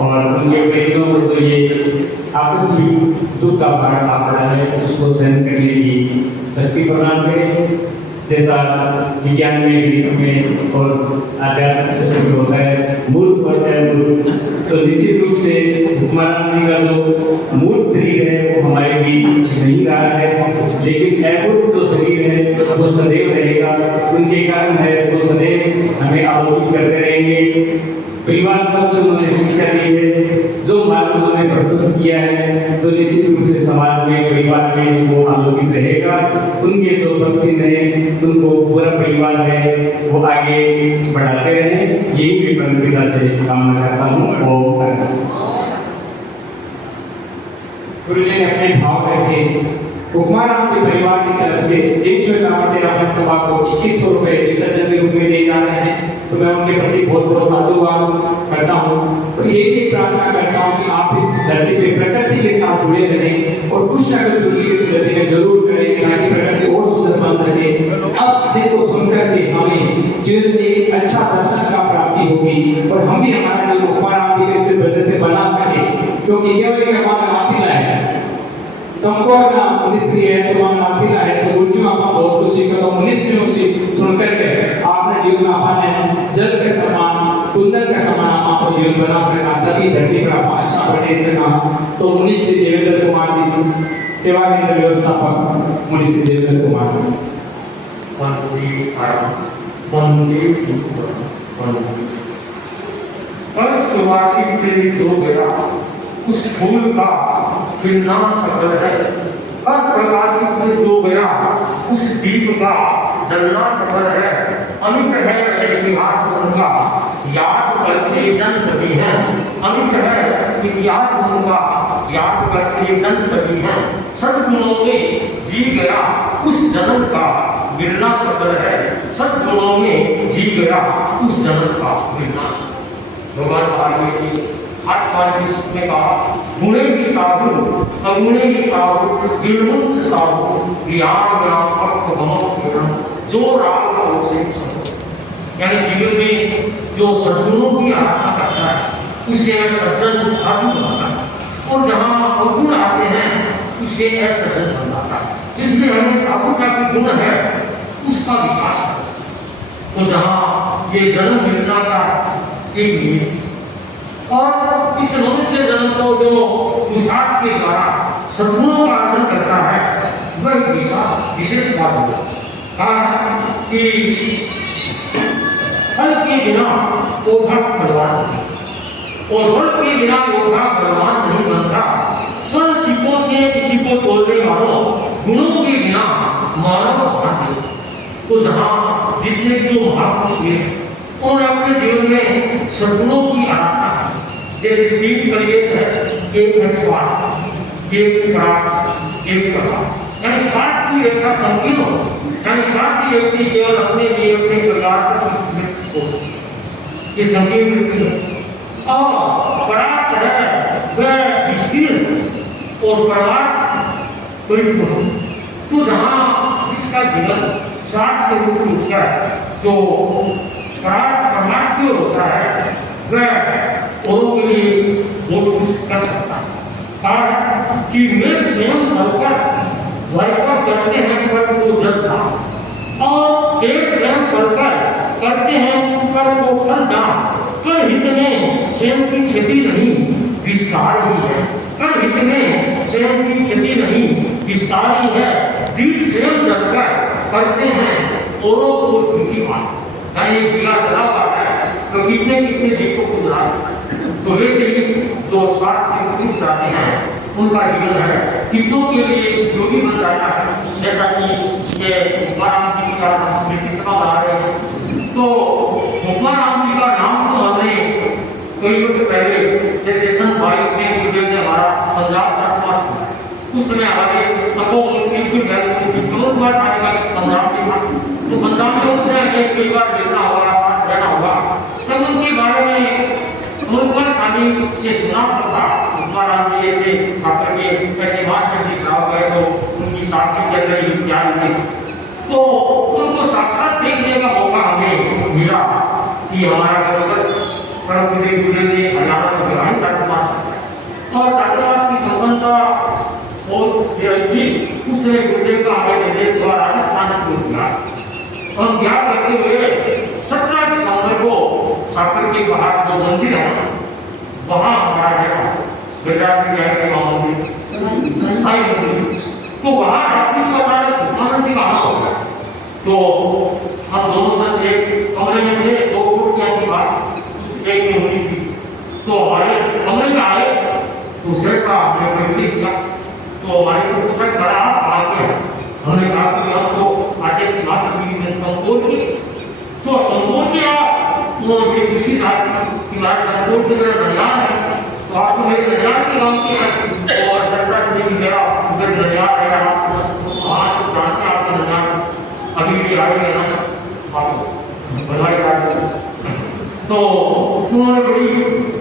और उनके बच्चों को तो ये आपसी दुख का भार आ पड़ा है उसको सहन करने की शक्ति प्रदान करें। जैसा विज्ञान में गणित में और आध्यात्मिक क्षेत्र में होता है मूल और अमूल, तो निश्चित रूप से महाराज जी का जो मूल शरीर है वो हमारे बीच नहीं रहा है, लेकिन अमूल जो शरीर है वो सदैव रहेगा। उनके कारण है वो सदैव हमें आलोकित करते रहेंगे। परिवार पक्ष से उन्होंने शिक्षा दी है, जो मार्ग उन्होंने प्रशस्त किया है, तो निश्चित रूप से समाज में परिवार में वो आलोकित रहेगा। उनके जो पक्षी हैं उनको पूरा परिवार है वो आगे बढ़ाते रहें, यही मैं परम पिता से कामना करता हूँ। गुरु जी ने अपने भाव रखे। कुमाराम के परिवार की तरफ से जिन रावण सभा को 2100 रुपए विसर्जन के रूप में दिए जा रहे हैं, तो मैं उनके प्रति बहुत बहुत साधुवाद करता हूँ और यही प्रार्थना करता हूँ कि आप इस धरती पे प्रकृति के साथ जुड़े रहें और कुछ ना कुछ दूसरी स्मृति में जरूर करें ताकि प्रकृति और सुंदर बन सके। अब जिनको सुनकर के हमें जीवन में एक अच्छा दर्शन का प्राप्ति होगी और हम भी हमारा जो कुमाराम जी के वजह से बना सके, क्योंकि केवल एक हमारा नातीला है तुमको ना मनुष्य है तुम्हारा नातीला है, तो गुरु जी आपका बहुत कुछ सीखा तो मनुष्य से सुनकर के आपने जीवन में आपने जल के समान कुंदन के समान आप जीवन बना सका, तभी धरती पर आप अच्छा बने सका। तो मनुष्य देवेंद्र कुमार जी सेवा केंद्र व्यवस्थापक मनुष्य देवेंद्र कुमार जी परशुवासी तेरी जो गया उस फूल का खिलना सफल है, हर प्रकाशित में जो गया उस दीप का जलना सफल है। अमित है इतिहास उनका याद करते जन सभी हैं, अमित है इतिहास उनका याद करते जन सभी हैं। सद्गुणों में जी गया उस जन्म का गिरना सफल है, सद्गुणों में जी गया उस जन्म का गिरना सफल। भगवान वाल्मीकि 8 साल में कहा गुणे की साधु अगुणे की साधु गिरमुक्त साधु ज्ञान जो राग से, यानी जीवन में जो सद्गुणों की आराधना करता है उसे सज्जन साधु बनाता है, और जहाँ अवगुण आते हैं उसे असज्जन बनाता है। इसलिए हमें साधु का गुण है उसका विकास करना। तो जहाँ ये जन्म मिलना का एक और इस मनुष्य जन्म को जो पुरुषार्थ के द्वारा सद्गुणों का अर्जन करता है वह विशेष बात है कि फल के बिना ओढ़ा बलवान नहीं, और फल के बिना ओढ़ा बलवान नहीं बनता। स्वर्ण सिक्कों से किसी को तोड़ने वालों गुणों के बिना मानव भान नहीं। तो जहाँ जितने जो महापुरुष हुए और अपने जीवन में सद्गुणों की आराधना है, जैसे 3 परिवेश है, एक है स्वार्थ, एक प्रार्थ, एक कला। यानी स्वार्थ की रेखा संकीर्ण हो, यानी स्वार्थी व्यक्ति केवल अपने लिए अपने परिवार को ये संकीर्ण व्यक्ति है। और प्रार्थ है वह विस्तीर्ण और परमार्थ परिपूर्ण। तो जहाँ जिसका जीवन स्वार्थ से मुक्त होता है, जो परमार्थ होता है वह औरों के लिए बहुत कुछ कर सकता है। कि मेघ स्वयं भरकर भरकर करते हैं पर को जल दान, और पेड़ स्वयं भरकर करते हैं पर को फल दान। कर हित में स्वयं की क्षति नहीं विस्तार ही है, कर हित में स्वयं की क्षति नहीं विस्तार ही है। दीप स्वयं जलकर करते हैं औरों को दुखी मान, यानी दिया जला पाता है तो कितने कितने दीपों को जला। तो वैसे ही जो स्वार्थ से मुक्त जाते हैं उनका जीवन है कितनों के लिए उपयोगी बन जाता है। जैसा कि ये मुक्ताराम जी का स्मृति सभा बना रहे हैं, तो मुक्ताराम जी का नाम तो हमने कई वर्ष पहले जैसे सन 22 में गुरुदेव ने हमारा पंजाब छात्रा उस समय हमारे कुमार साहब का पंजाब में था, तो पंजाब में उनसे कई बार मिलना होगा, साथ रहना होगा। तब उनके बारे में मुल्कर सानी से सुना था मुक्ताराम जी ऐसे छात्र के ऐसे मास्टर जी साहब गए तो उनकी छात्री के अंदर ही ज्ञान में, तो उनको साक्षात देखने का मौका हमें मिला कि कि हमारा परम पूज्य गुरुदेव ने हरियाणा में विधान छात्रावास और छात्रावास की संपन्नता और थी उससे गुरुदेव का हमें निर्देश हुआ राजस्थान को दिया। हम ज्ञान करते हुए 17 दिसंबर को छात्र के बाहर जो मंदिर है वहाँ हमारा है गुजरात के मंदिर साई मंदिर, तो वहाँ रात्रि को अचानक आनंद जी का आना होगा। तो हम दोनों साथ एक कमरे में थे, 2 फुट की बात एक में हुई थी। तो हमारे कमरे में आए तो शेषा हमने परिचय किया। तो हमारे को पूछा बड़ा आगे हमने कहा कि हम तो आदेश मात्र में कंट्रोल की तो कंट्रोल किया वो किसी की बात कंट्रोल के लिए नजार है तो आपको मेरे नजार की बात की है और चर्चा करने की मेरा उधर नजार है आज तो प्रांत आपका नजार अभी भी आए हैं आपको बधाई। तो उन्होंने बड़ी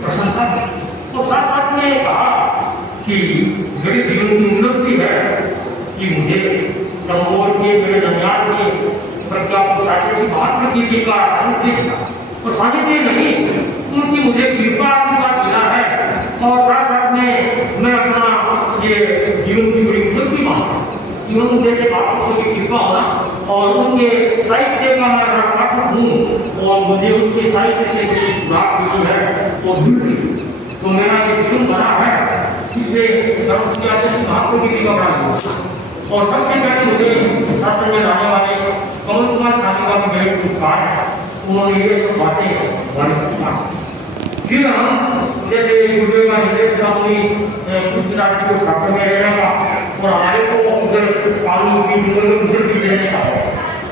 प्रसन्नता की और साथ साथ में कहा कि मेरे जीवन की उन्नति है कि मुझे कंट्रोल के मेरे नजार के प्रज्ञा को साक्षी से महात्मा की का और सानिध्य नहीं उनकी मुझे कृपा आशीर्वाद मिला है। और साथ साथ में मैं अपना ये जीवन की बड़ी उन्नति मानता हूँ कि उन जैसे बापुओं की कृपा होना और उनके साहित्य का मैं पाठक हूँ और मुझे उनके साहित्य से भी बात मिली है वो मिल रही तो मेरा ये जीवन बना है इसलिए महात्मा की कृपा बना और सबसे पहले मुझे शास्त्र में रहने वाले कमल कुमार साहब का मेरे उपकार है उन्होंने ये सब बातें फिर हम जैसे गुरुदेव का निर्देश था कुछ राशि को छात्र में रहने का और हमारे को उधर कानून की उधर भी रहने का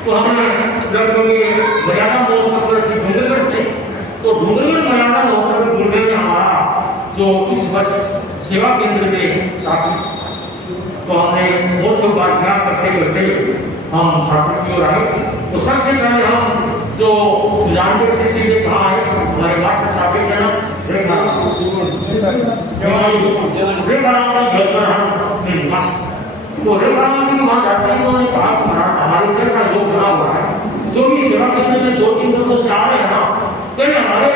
तो हमने जब कभी मर्यादा महोत्सव पर डूंगरगढ़ थे तो डूंगरगढ़ मर्यादा महोत्सव में गुरुदेव ने हमारा जो इस वर्ष सेवा केंद्र में छात्र तो हमने बहुत सब बात ध्यान करते करते हम छात्र की ओर आए। तो सबसे पहले हम जो सुजानपुर से सीधे कहा है हमारे मास्टर साहब के जन्म तो रेखाराम वहाँ जाते हैं उन्होंने कहा हमारे जैसा लोग बना हुआ है जो भी सेवा करने में 2-3 वर्षों से आ रहे हैं ना तो हमारे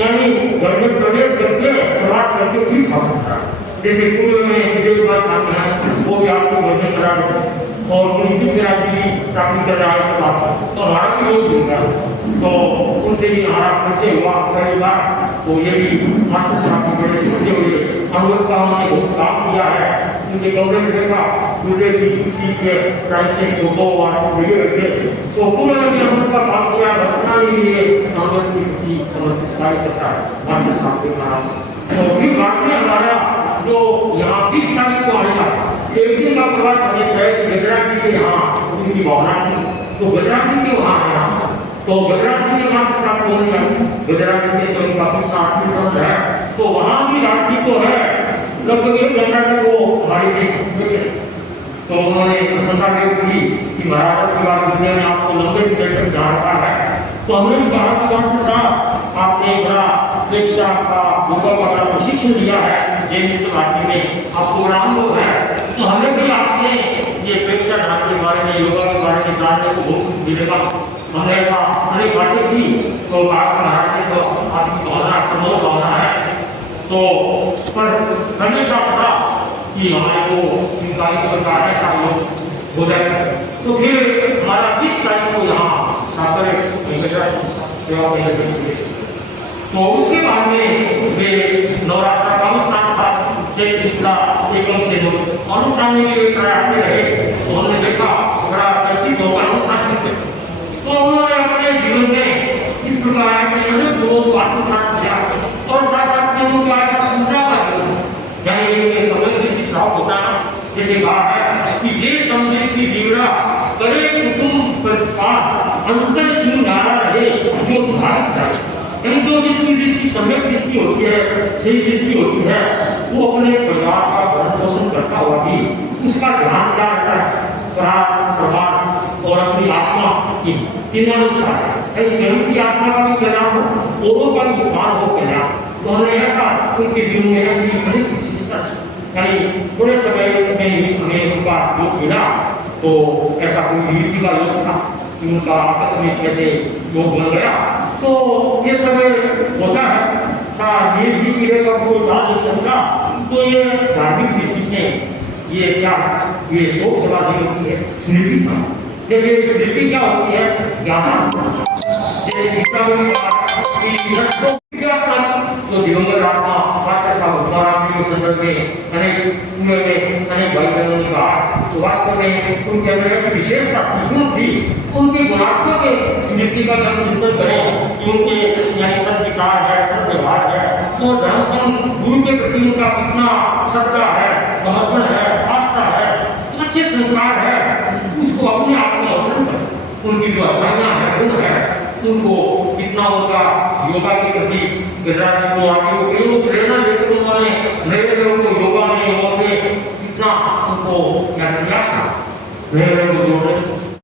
यानी घर में प्रवेश करके प्रवास करके ठीक समझता है जैसे पूर्व में विजय कुमार साहब हैं वो भी आपको वर्णन करा रहे और उनकी फिर आपकी चाकरी कर रहा है तो हमारा भी योग मिल गया तो उनसे भी हमारा परिचय हुआ पहली बार तो ये भी मास्टर साहब की वजह से होते हुए हम लोग का उन्होंने बहुत काम किया है उनके कमरे में देखा गुरुदेव जी किसी के टाइम से फोटो और वीडियो रखे तो पूरे में हम लोग का काम किया रचना के लिए कांग्रेस की समझदारी करता है मास्टर साहब के नाम तो फिर बाद में हमारा जो यहाँ 30 तारीख को आने का एक दिन का प्रवास हमें शायद गुजरात जी के यहाँ उनकी भावना थी तो गुजरात जी के वहाँ है तो गुजरात जी के वहाँ से साथ बोलने गुजरात जी से तो काफी 60 किलोमीटर है तो वहाँ भी रात्रि को है लगभग 1 घंटा को हमारी से तो उन्होंने प्रसन्नता व्यक्त की कि महाराज की बात दुनिया ने आपको लंबे से लेकर जहाँ रखा है तो हमने भी कहा कि मास्टर साहब आपने बड़ा शिक्षा का योगा का बड़ा प्रशिक्षण दिया है जैन समाधि में आपको बड़ा अनुभव है तो हमें भी आपसे ये प्रेक्षा ध्यान के बारे में योगा के बारे में जानने को बहुत कुछ मिलेगा। हमने ऐसा अनेक बातें की तो महाराज ने तो आपकी भावना प्रमोद भावना है तो पर हमें क्या पता कि हमारे को इनका इस प्रकार ऐसा योग हो जाए तो फिर हमारा 30 तारीख को यहाँ छात्र सेवा केंद्र तो उसके बाद में वे नवरात्र का अनुष्ठान था जय शीतला एकम से अनुष्ठान में भी कराते रहे तो उन्होंने देखा बड़ा परिचित होगा अनुष्ठान में तो उन्होंने अपने जीवन में इस प्रकार ऐसे अनेक लोगों को आत्मसात किया और साथ साथ में उनको ऐसा समझावा यानी ये समझ जिसकी श्राप होता है जैसे कहा है कि जे समझ की जीवरा करे कुटुंब प्रतिपाद अंतर सिंह नारा रहे जो भारत है जो जिसकी दृष्टि सम्यक दृष्टि होती है सही दृष्टि होती है वो अपने परिवार का भरण पोषण करता हुआ भी उसका ध्यान क्या रहता है प्रभाव और अपनी आत्मा की तीनों है स्वयं की आत्मा का भी कल्याण हो औरों का भी उत्थान हो कल्याण तो हमने ऐसा उनके जीवन में ऐसी अनेक विशेषता यानी थोड़े समय में ही हमें उनका योग मिला तो ऐसा कोई रीति का योग था कि उनका आकस्मिक कैसे योग बन गया। तो ये सब होता है, ये भी किरेगा को जा नहीं सकता। तो ये धार्मिक दृष्टि से ये क्या है, ये शोक सभा नहीं होती है, स्मृति सभा। जैसे स्मृति क्या होती है, ज्ञान। जैसे गीता में जो दिवंगत आत्मा मास्टर साहब महाराज के संदर्भ में अनेक भाई बहनों ने कहा, तो वास्तव में उनके अंदर ऐसी विशेषता गुण थी, उनकी गुणात्मक स्मृति का जब चिंतन करें कि उनके यानी सदविचार है, सदव्यवहार है, तो धर्म संग गुरु के प्रति उनका कितना श्रद्धा है, समर्पण है, आस्था है, अच्छे संस्कार है, उसको अपने आप में अवलंबन कर उनकी जो अच्छाइयाँ है, गुण है, उनको कितना उनका योगा के प्रति प्रेरणा देकर उन्होंने नए लोगों को योगा में कितना उनको प्रयास नए लोगों को जोड़ने